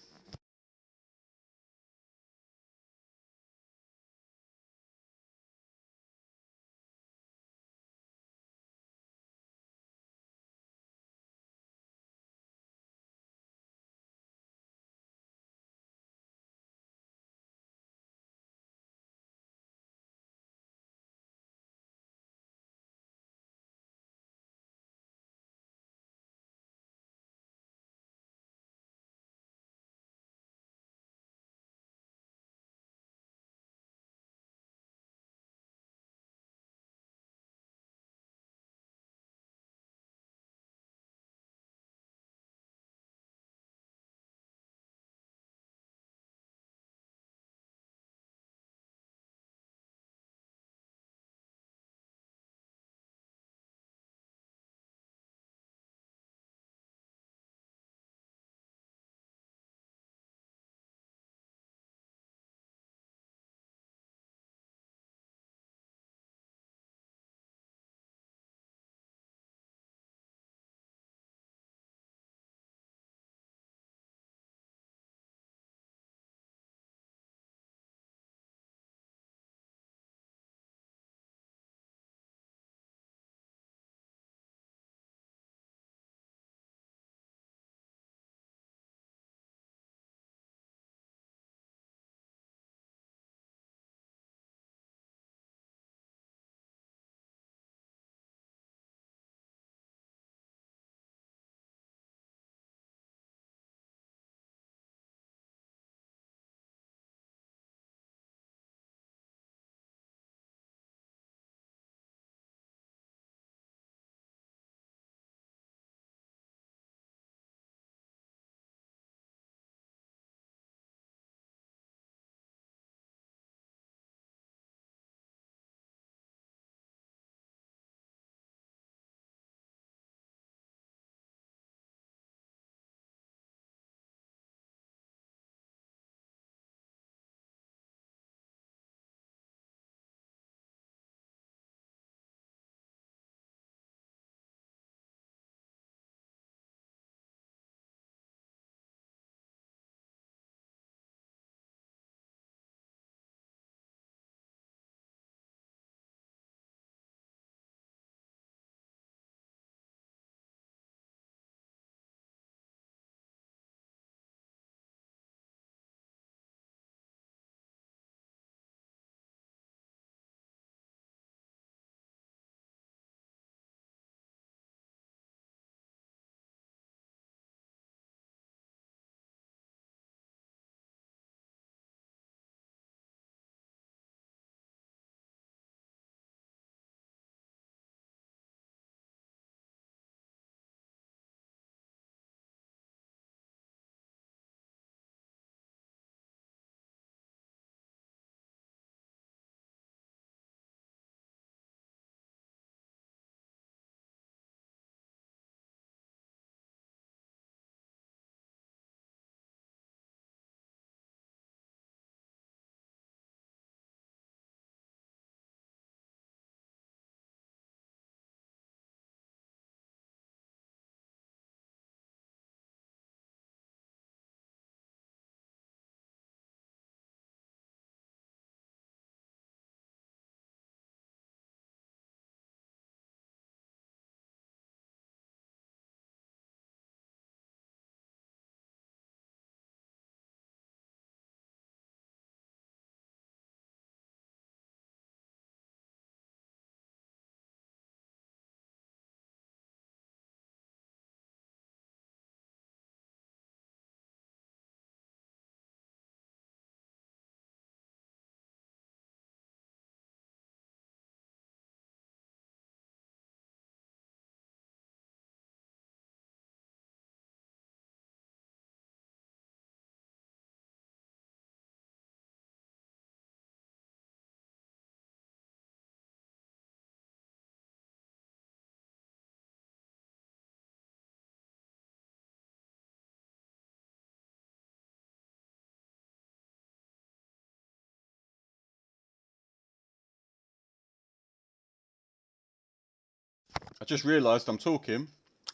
I just realised I'm talking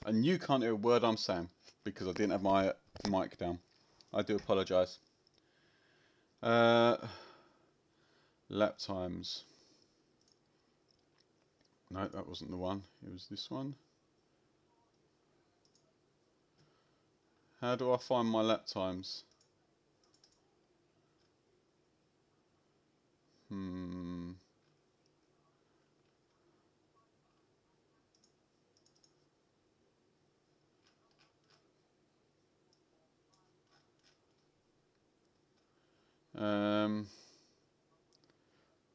and you can't hear a word I'm saying because I didn't have my mic down. I do apologise. Lap times. No, that wasn't the one. It was this one. How do I find my lap times?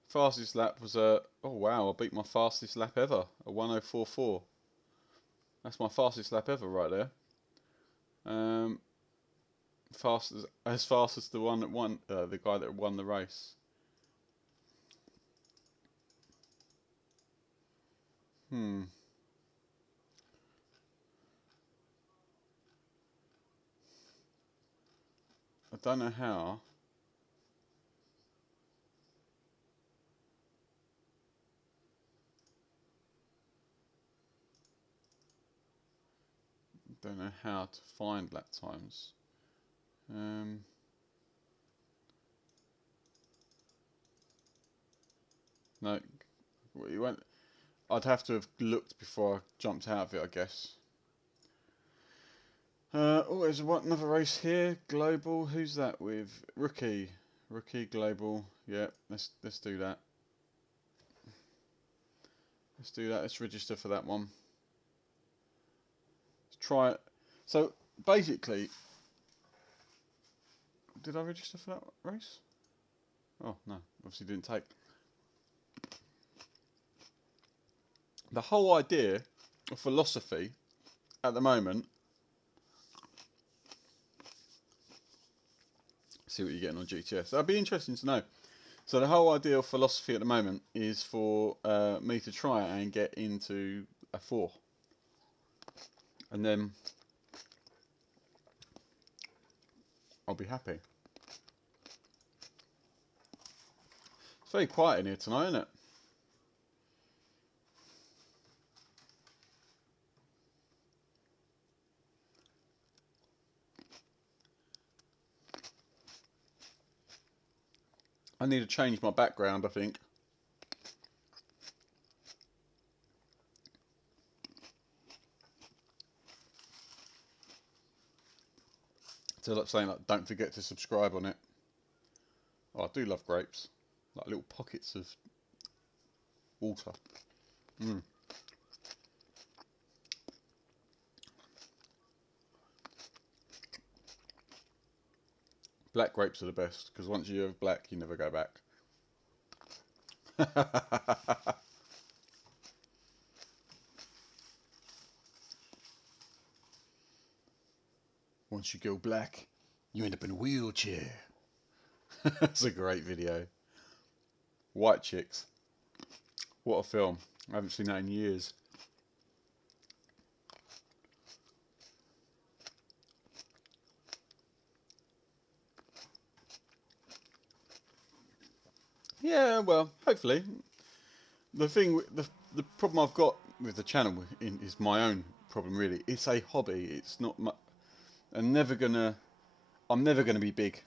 Fastest lap was a, oh wow, I beat my fastest lap ever, a 1:04.4. That's my fastest lap ever right there. As fast as the one that won, the guy that won the race. I don't know how. Don't know how to find lap times. No, you went. I'd have to have looked before I jumped out of it, I guess. Oh, there's another race here. Global. Who's that with? Rookie Global. Yeah, let's do that. Let's do that. Let's register for that one. Let's try it. So basically, did I register for that race? Oh no, obviously didn't take. The whole idea of philosophy at the moment. See what you're getting on GTS. That'd be interesting to know. So the whole idea of philosophy at the moment is for me to try and get into a 4. And then I'll be happy. It's very quiet in here tonight, isn't it? I need to change my background, I think. To saying like, don't forget to subscribe on it. Oh, I do love grapes. Like little pockets of water. Black grapes are the best, because once you have black, you never go back. Once you go black, you end up in a wheelchair. That's a great video. White Chicks. What a film. I haven't seen that in years. Yeah, well, hopefully. The thing, the problem I've got with the channel is my own problem, really. It's a hobby. It's not much. I'm never gonna be big.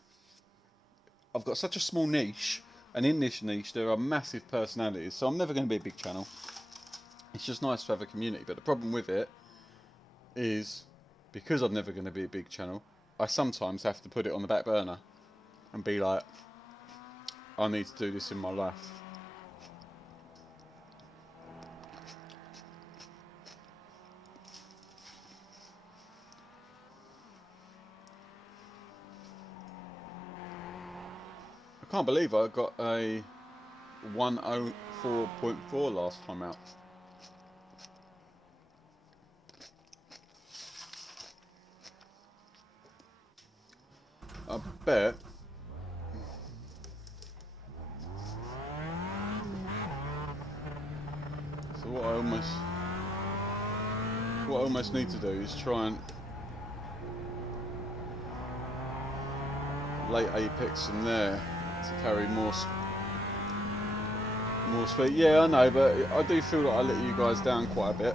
I've got such a small niche, and in this niche there are massive personalities, so I'm never going to be a big channel. It's just nice to have a community, but the problem with it is, because I'm never going to be a big channel, I sometimes have to put it on the back burner and be like, I need to do this in my life. I can't believe I got a 1:04.4 last time out. I bet so what I almost need to do is try and late apex in there to carry more More speed. Yeah, I know, but I do feel like I let you guys down quite a bit.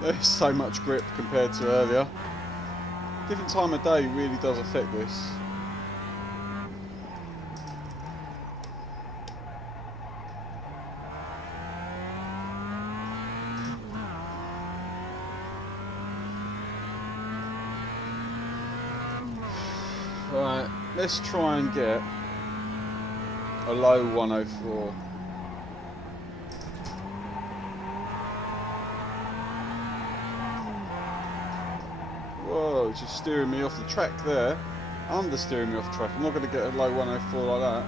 There's so much grip compared to earlier. Different time of day really does affect this. Right, let's try and get a low 104. Whoa, just steering me off the track there. Understeering me off the track. I'm not going to get a low 104 like that.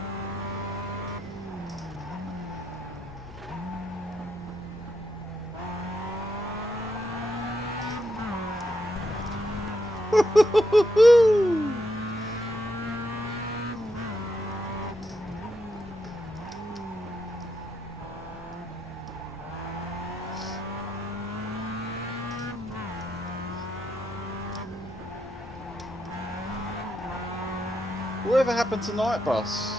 Whatever happened to Night Bus?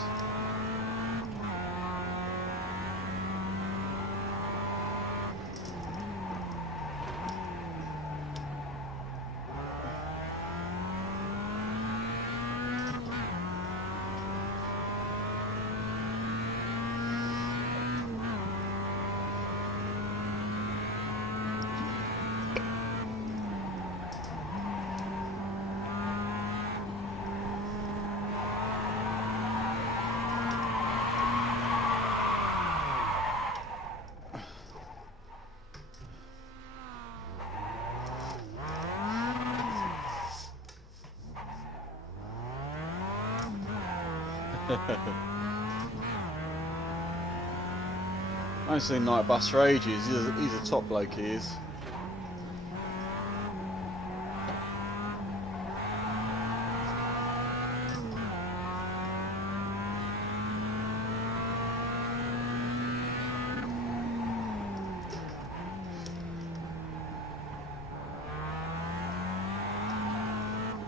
I haven't seen Night Bus for ages. He's a top bloke, he is.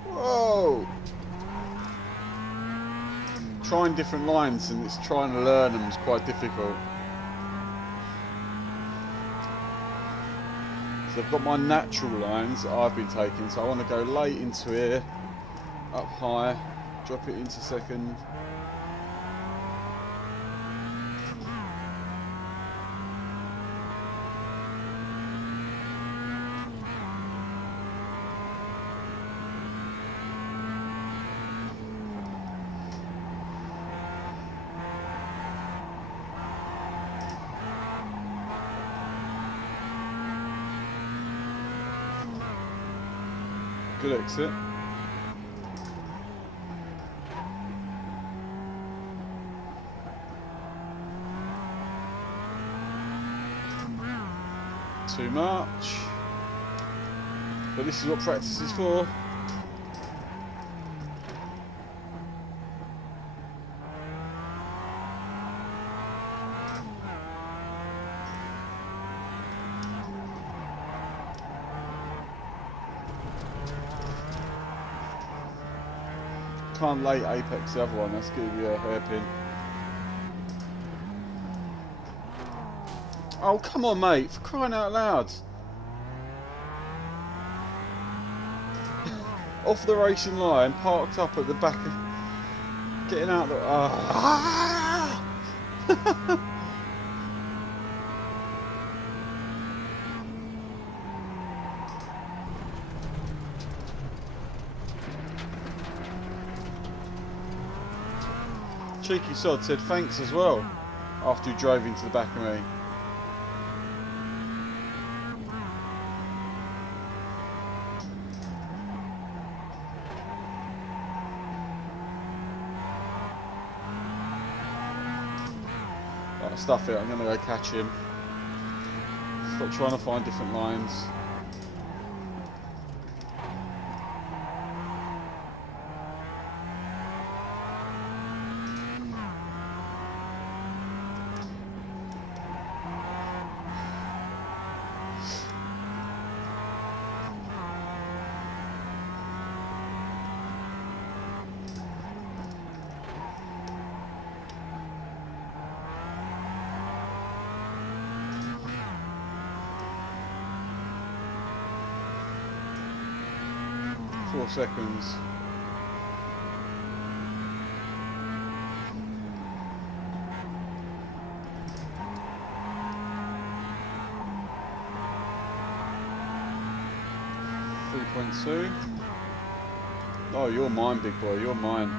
Whoa! Trying different lines and it's trying to learn them is quite difficult. So I've got my natural lines that I've been taking, so I want to go late into here, up high, drop it into second. Good exit. Too much. But this is what practice is for. Can't late apex the other one, that's going to be a hairpin. Oh, come on, mate, for crying out loud. Off the racing line, parked up at the back of... Getting out the... Cheeky sod said thanks as well after he drove into the back of me. Right, stuff it, I'm going to go catch him. Stop trying to find different lines. 4 seconds. .2. Oh, you're mine, big boy. You're mine.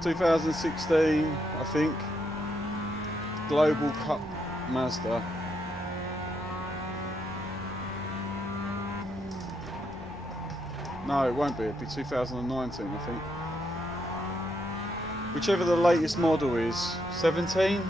...2016, I think. Global Cup Mazda. No, it won't be. It'll be 2019, I think. Whichever the latest model is. 17?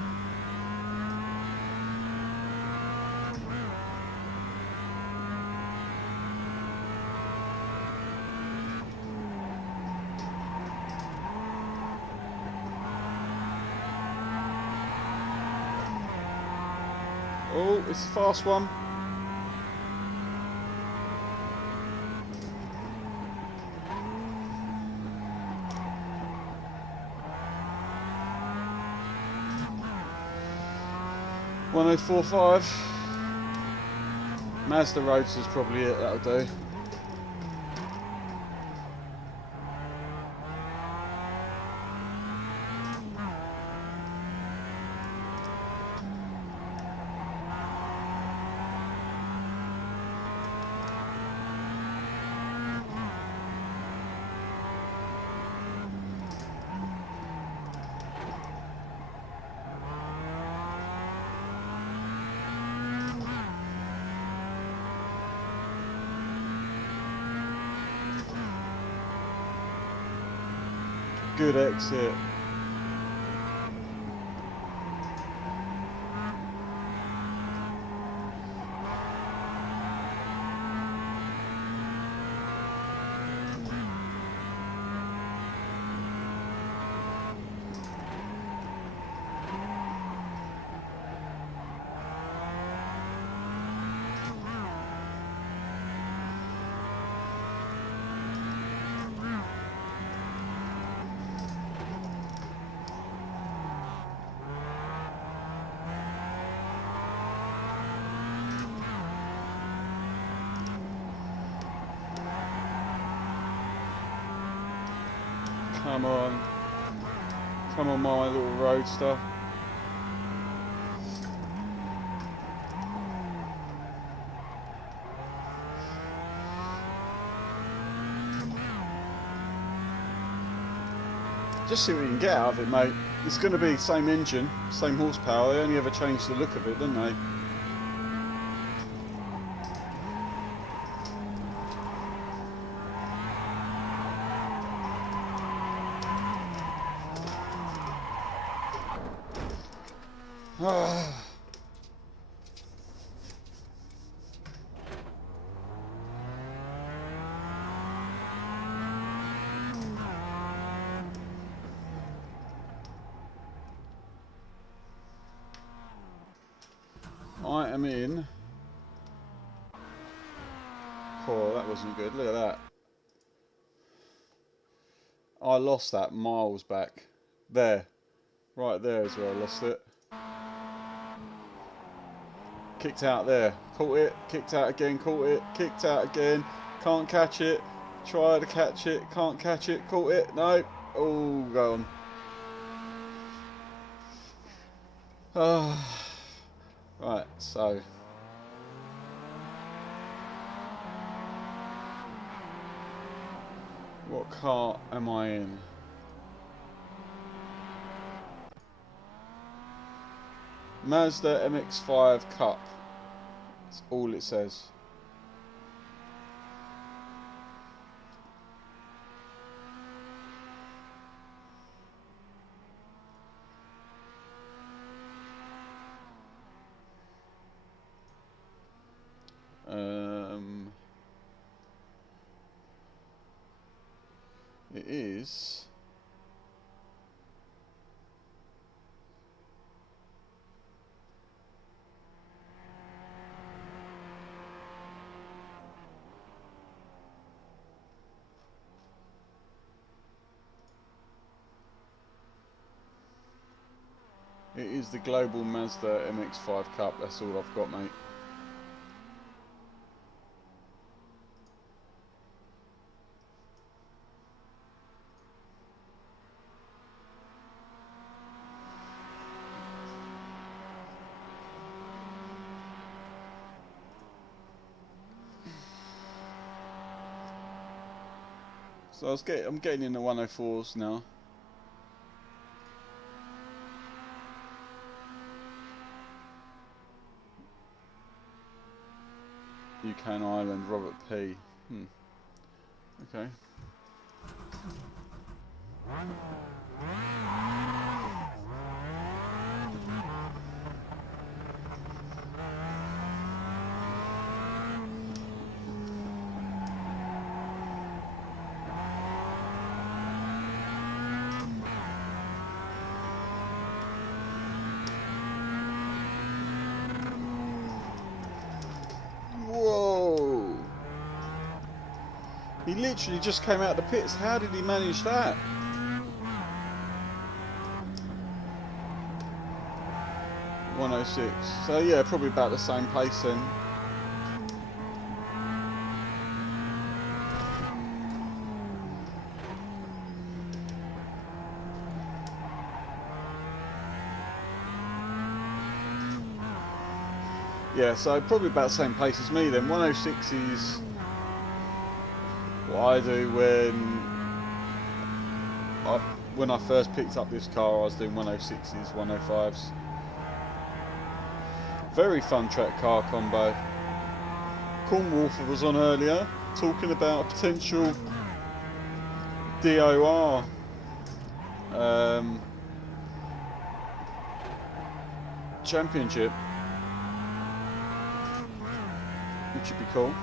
Oh, it's a fast one. .1045. Mazda Roadster's probably it, that'll do. Good exit. Come on. Come on, my little roadster. Just see what you can get out of it, mate. It's going to be the same engine, same horsepower. They only ever changed the look of it, didn't they? I am in. Oh, that wasn't good. Look at that. I lost that miles back. There. Right there is where I lost it. Kicked out there. Caught it. Kicked out again. Caught it. Kicked out again. Can't catch it. Try to catch it. Can't catch it. Caught it. No. Oh, gone. Right, so. What car am I in? Mazda MX-5 Cup. That's all it says. It is It is the Global Mazda MX-5 Cup, that's all I've got, mate. So I'm getting in the 104s now. UK and Ireland, Robert P. Okay. Whoa! He literally just came out of the pits. How did he manage that? .106. So yeah, probably about the same pace then. Yeah, so probably about the same pace as me then. 106 is what I do when I first picked up this car. I was doing 106s, 105s. Very fun track car combo. Cornwolfer was on earlier talking about a potential DOR championship, which would be cool.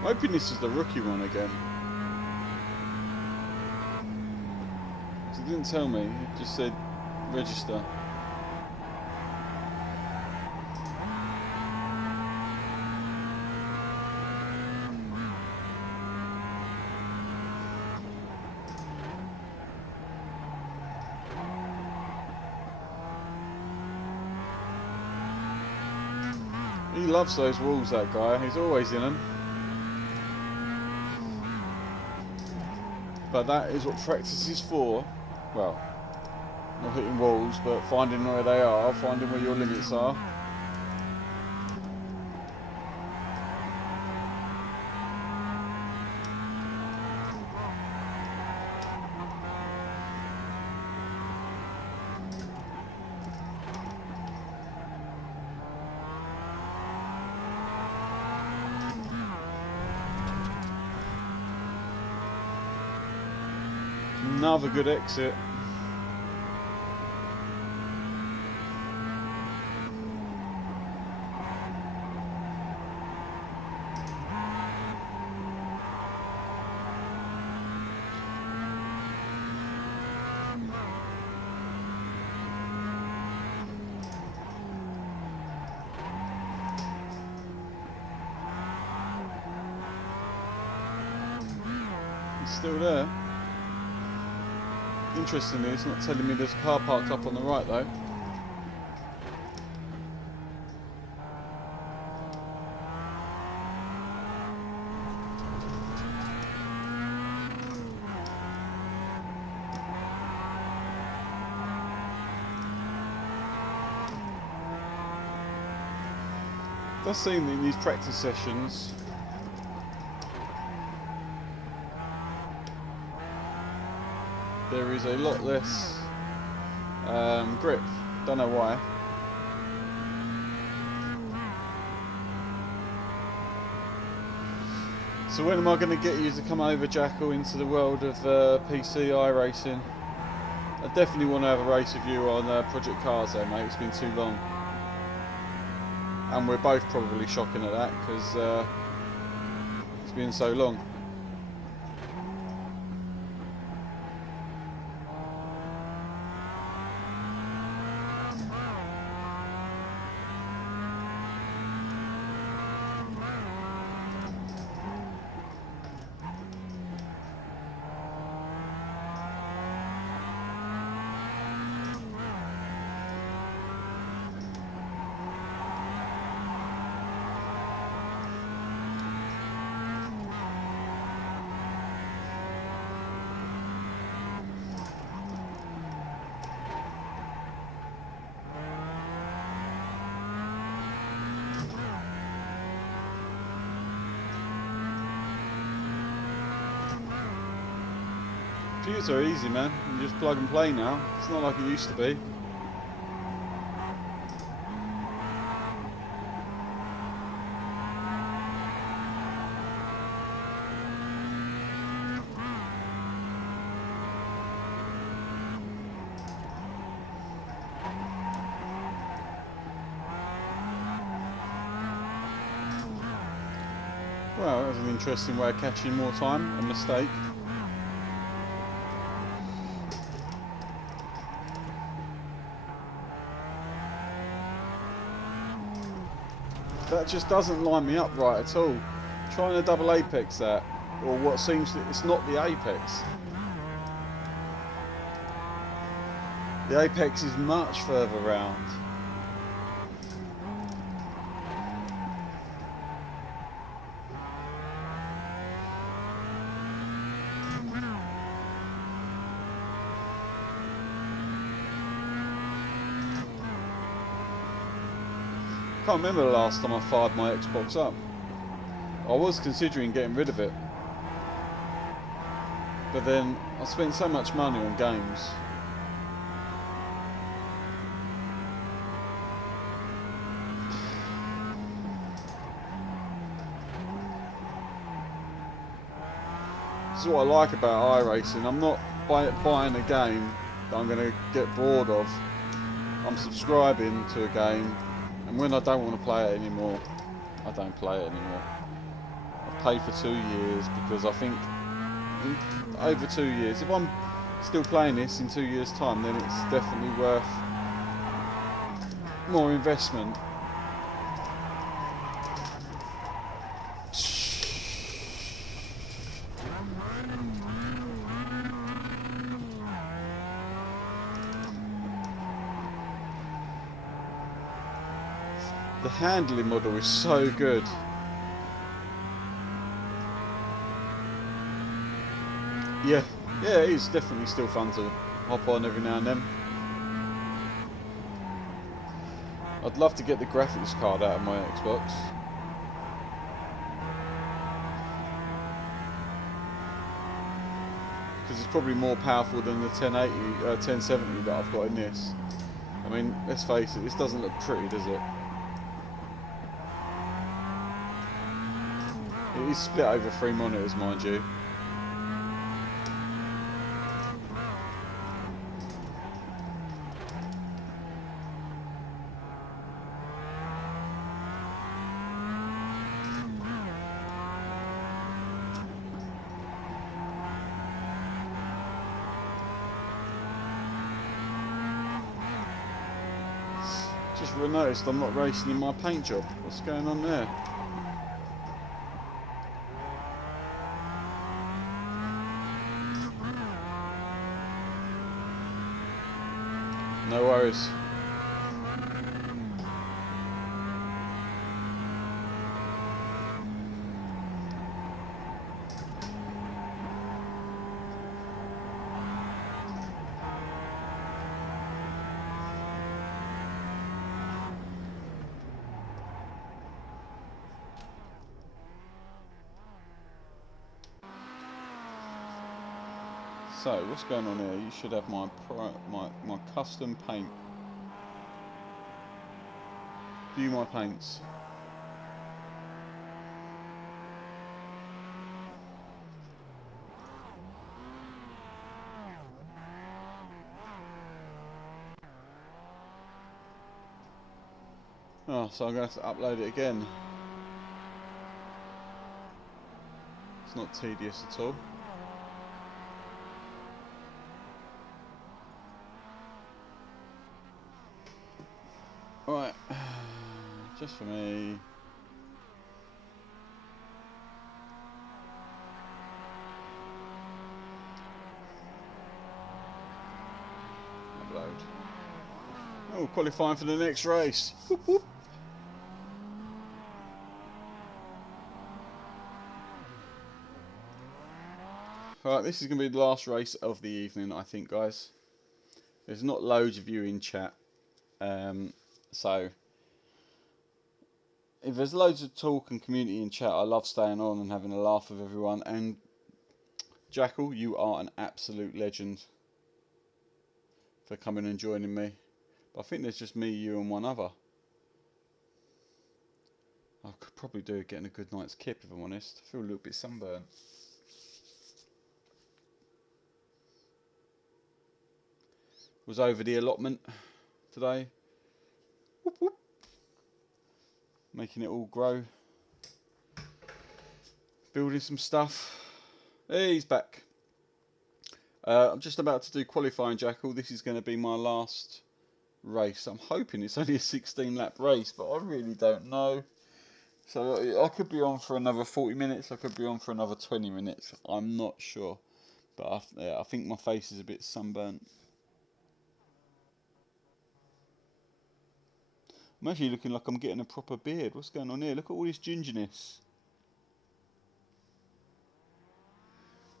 I'm hoping this is the rookie one again. He didn't tell me, he just said register. He loves those walls, that guy. He's always in them. But that is what practice is for. Well, not hitting walls, but finding where they are, finding where your limits are. Another good exit. He's still there. Interestingly, it's not telling me there's a car parked up on the right though. It does seem that in these practice sessions there is a lot less grip. Don't know why. So when am I going to get you to come over, Jackal, into the world of PC iRacing? I definitely want to have a race with you on Project Cars there, mate. It's been too long. And we're both probably shocking at that, because it's been so long. Computers are easy, man. You just plug and play now. It's not like it used to be. Well, that was an interesting way of catching more time. A mistake. That just doesn't line me up right at all. Trying to double apex that, or what seems to, it's not the apex. The apex is much further round. I can't remember the last time I fired my Xbox up. I was considering getting rid of it, but then I spent so much money on games. This is what I like about iRacing. I'm not buying a game that I'm going to get bored of. I'm subscribing to a game, and when I don't want to play it anymore, I don't play it anymore. I've paid for 2 years because I think over 2 years, if I'm still playing this in 2 years' time, then it's definitely worth more investment. The handling model is so good. Yeah, it is definitely still fun to hop on every now and then. I'd love to get the graphics card out of my Xbox. Because it's probably more powerful than the 1070 that I've got in this. I mean, let's face it, this doesn't look pretty, does it? It is split over 3 monitors, mind you. Just noticed I'm not racing in my paint job. What's going on there? No worries. So, what's going on here? You should have my custom paint. View my paints. Oh, so I'm going to have to upload it again. It's not tedious at all. Right, just for me. Upload. Oh, qualifying for the next race. Whoop, whoop. Right, this is going to be the last race of the evening, I think, guys. There's not loads of you in chat, so if there's loads of talk and community in chat, I love staying on and having a laugh with everyone. And Jackal, you are an absolute legend for coming and joining me. But I think there's just me, you, and one other. I could probably do getting a good night's kip, if I'm honest. I feel a little bit sunburned. Was over the allotment today. Whoop, whoop. Making it all grow. Building some stuff. Hey, he's back. I'm just about to do qualifying, Jackal. This is going to be my last race. I'm hoping it's only a 16 lap race, but I really don't know. So I could be on for another 40 minutes. I could be on for another 20 minutes. I'm not sure. But I think my face is a bit sunburnt. I'm actually looking like I'm getting a proper beard. What's going on here? Look at all this gingerness.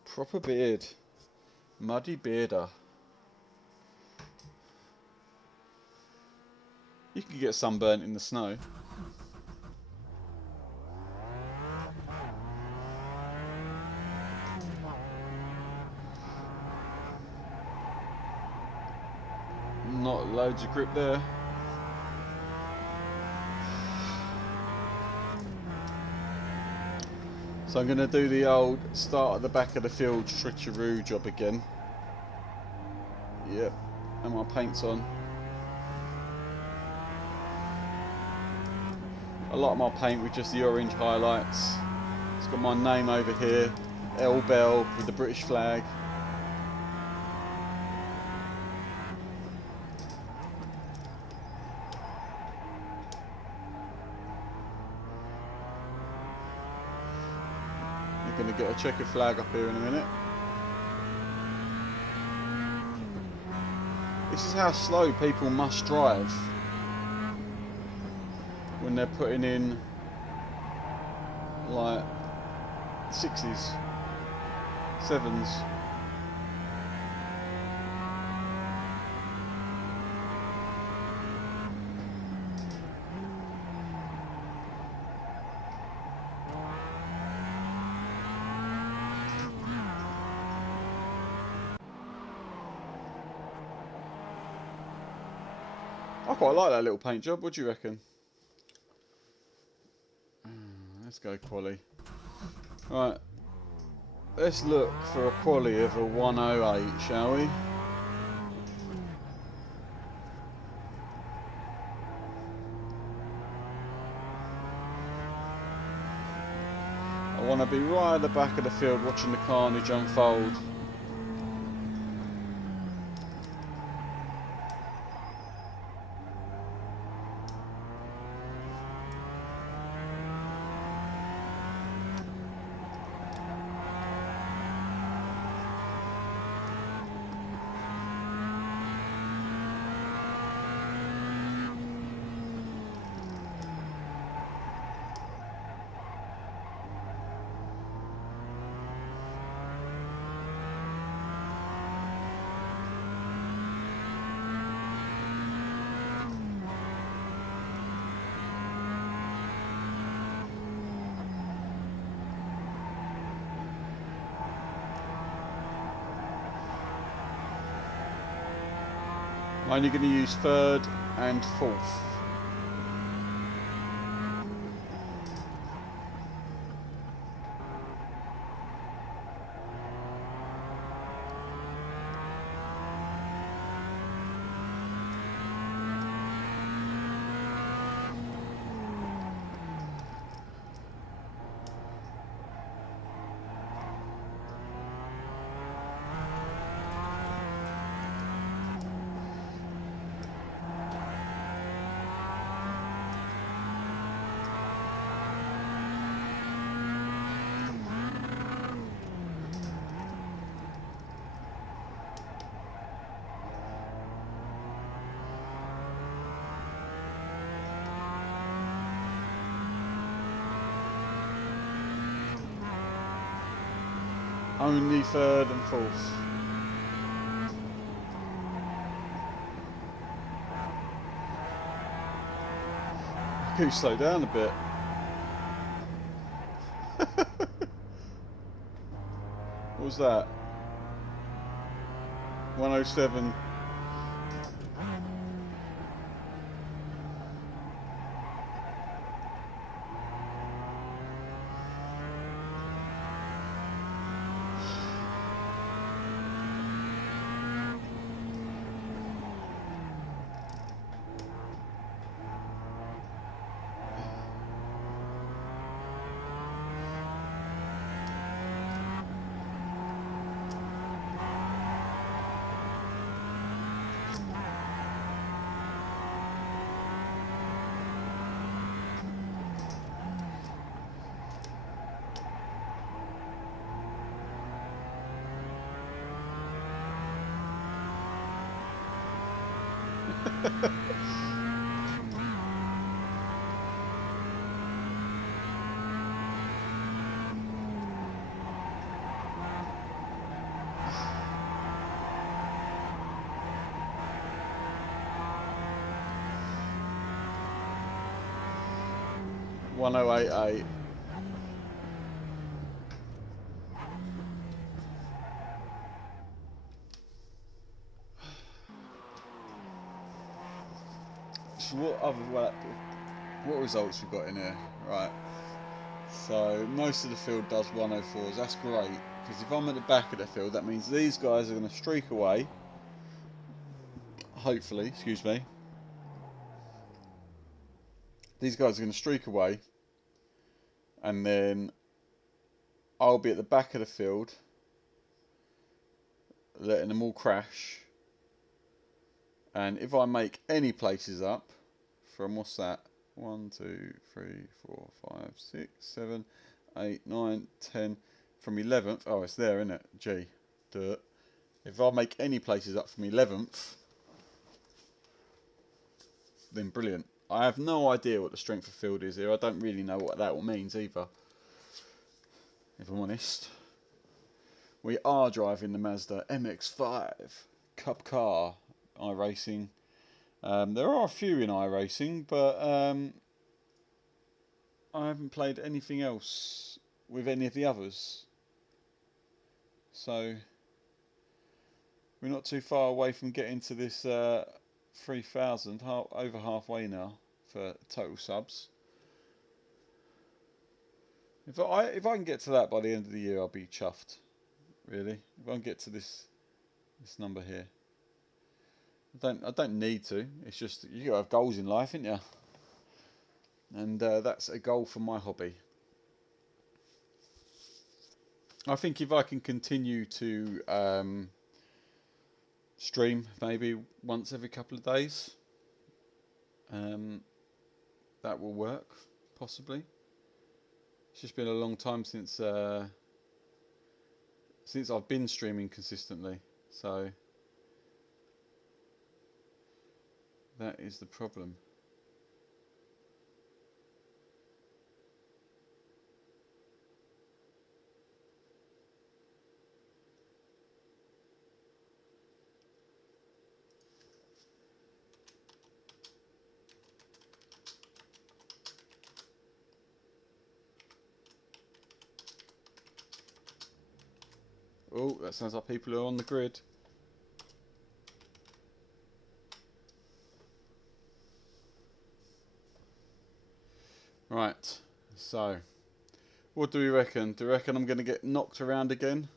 Proper beard. Muddy bearder. You can get sunburnt in the snow. Not loads of grip there. So I'm going to do the old start at the back of the field switcheroo job again. Yep, and my paint's on. I like my paint with just the orange highlights. It's got my name over here, L Bell with the British flag. You're going to get a checkered flag up here in a minute. This is how slow people must drive when they're putting in like 6s, 7s. I quite like that little paint job. What do you reckon? Let's go quali. Right, let's look for a quali of a 108, shall we? I want to be right at the back of the field watching the carnage unfold. I'm only going to use third and fourth. only third and fourth. Can you slow down a bit? What was that? 107. .1088. So what results we got in here? Right. So most of the field does 104s. That's great, because if I'm at the back of the field, that means these guys are going to streak away. Hopefully, excuse me. These guys are going to streak away, and then I'll be at the back of the field, letting them all crash. And if I make any places up from, what's that? 1, 2, 3, 4, 5, 6, 7, 8, 9, 10. From 11th, oh, it's there, isn't it? G. Dirt. If I make any places up from 11th, then brilliant. I have no idea what the strength of field is here. I don't really know what that all means either, if I'm honest. We are driving the Mazda MX-5 Cup car, iRacing. There are a few in iRacing, but I haven't played anything else with any of the others. So we're not too far away from getting to this 3,000, over halfway now for total subs. If I can get to that by the end of the year, I'll be chuffed. Really, if I can get to this number here. I don't need to. It's just you gotta have goals in life, ain't you? And that's a goal for my hobby. I think if I can continue to stream maybe once every couple of days, that will work, possibly. It's just been a long time since I've been streaming consistently, so that is the problem. Oh, that sounds like people are on the grid. Right, so what do we reckon? Do you reckon I'm going to get knocked around again?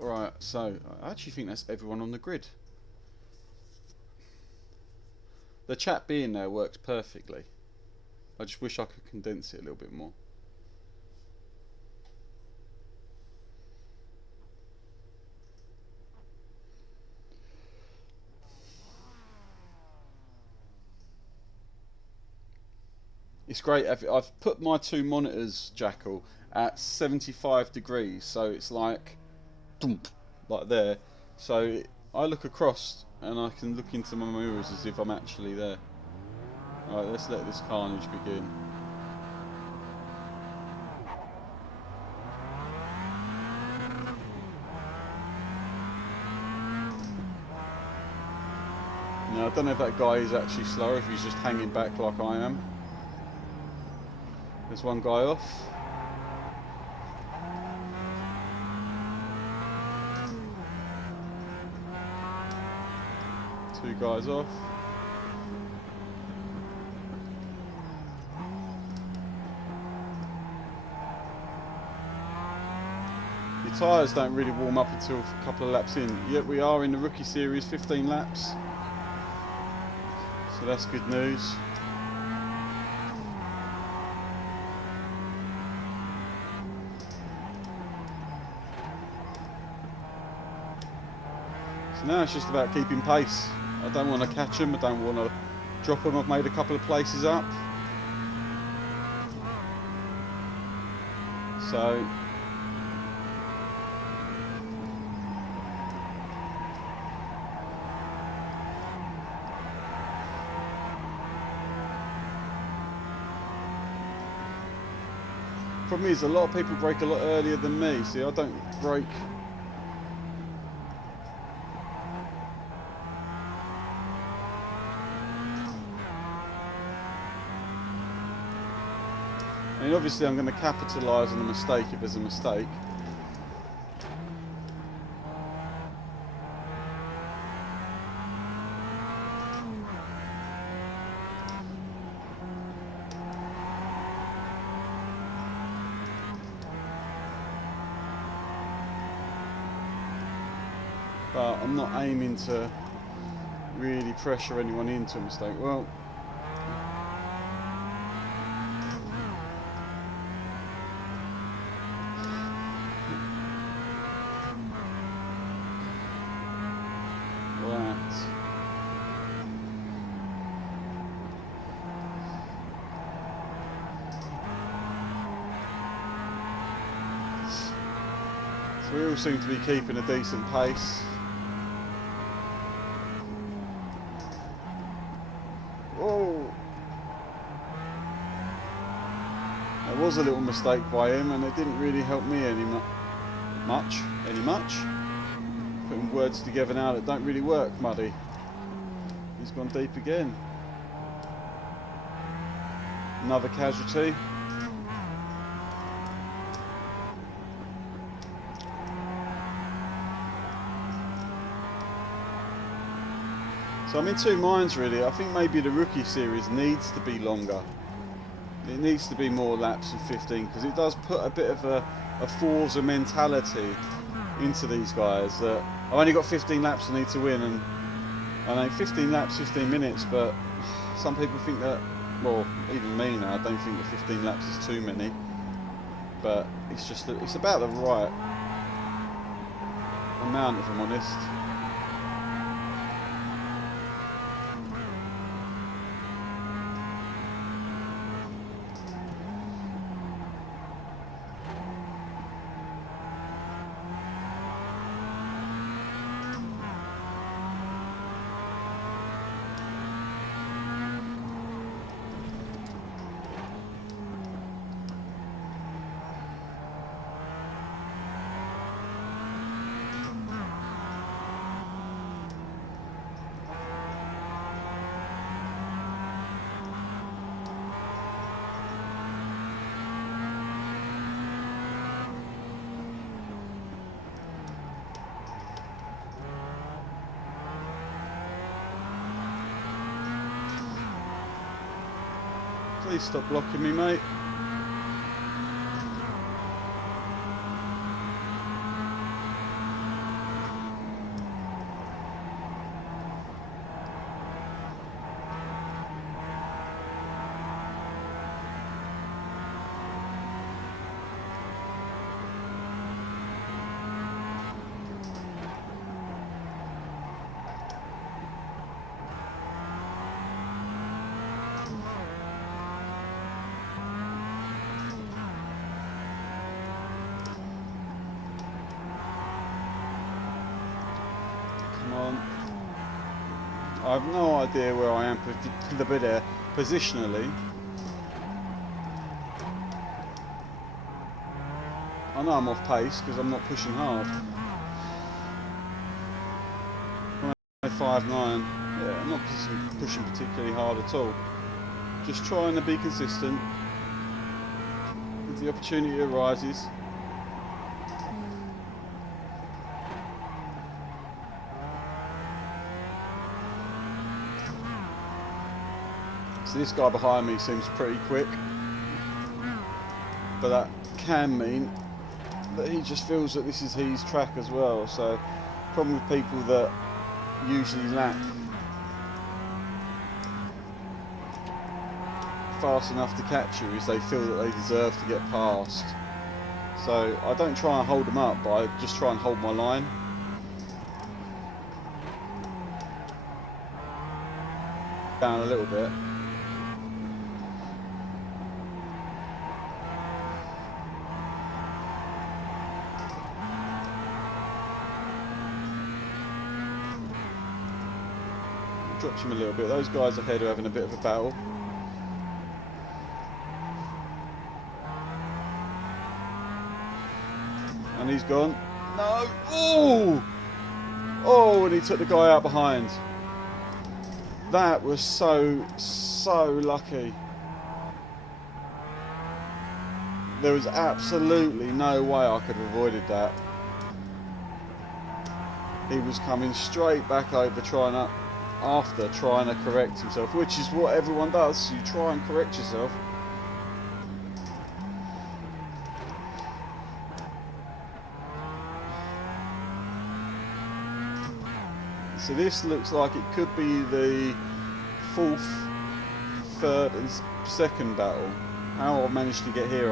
Right, so I actually think that's everyone on the grid. The chat being there works perfectly. I just wish I could condense it a little bit more. It's great. I've put my two monitors, Jackal, at 75 degrees, so it's like there. So I look across and I can look into my mirrors as if I'm actually there. Right, let's let this carnage begin. Now, I don't know if that guy is actually slower, if he's just hanging back like I am. There's one guy off. Two guys off. Your tyres don't really warm up until a couple of laps in. Yet we are in the rookie series, 15 laps. So that's good news. So now it's just about keeping pace. I don't want to catch them, I don't want to drop them. I've made a couple of places up. So problem is, a lot of people brake a lot earlier than me. See, I don't brake. I mean, obviously I'm going to capitalise on a mistake if there's a mistake. But I'm not aiming to really pressure anyone into a mistake. Well, so we all seem to be keeping a decent pace. Oh, there was a little mistake by him, and it didn't really help me any much. Putting words together now that don't really work, Muddy. He's gone deep again. Another casualty. So I'm in two minds really. I think maybe the rookie series needs to be longer. It needs to be more laps than 15, because it does put a bit of a Forza mentality into these guys that I've only got 15 laps I need to win, and I know 15 laps, 15 minutes, but some people think that, well, even me now, I don't think that 15 laps is too many. But it's just, it's about the right amount, if I'm honest. Please stop blocking me, mate. I have no idea where I am positionally. I know I'm off pace because I'm not pushing hard. 5.9. Yeah, I'm not pushing particularly hard at all. Just trying to be consistent. If the opportunity arises. So this guy behind me seems pretty quick, but that can mean that he just feels that this is his track as well. So problem with people that usually lap fast enough to catch you is they feel that they deserve to get past. So I don't try and hold them up, but I just try and hold my line. Down a little bit. Drops him a little bit. Those guys ahead are having a bit of a battle. And he's gone. No! Oh! Oh, and he took the guy out behind. That was so lucky. There was absolutely no way I could have avoided that. He was coming straight back over trying to correct himself, which is what everyone does. You try and correct yourself. So this looks like it could be the fourth, third and second battle. How I managed to get here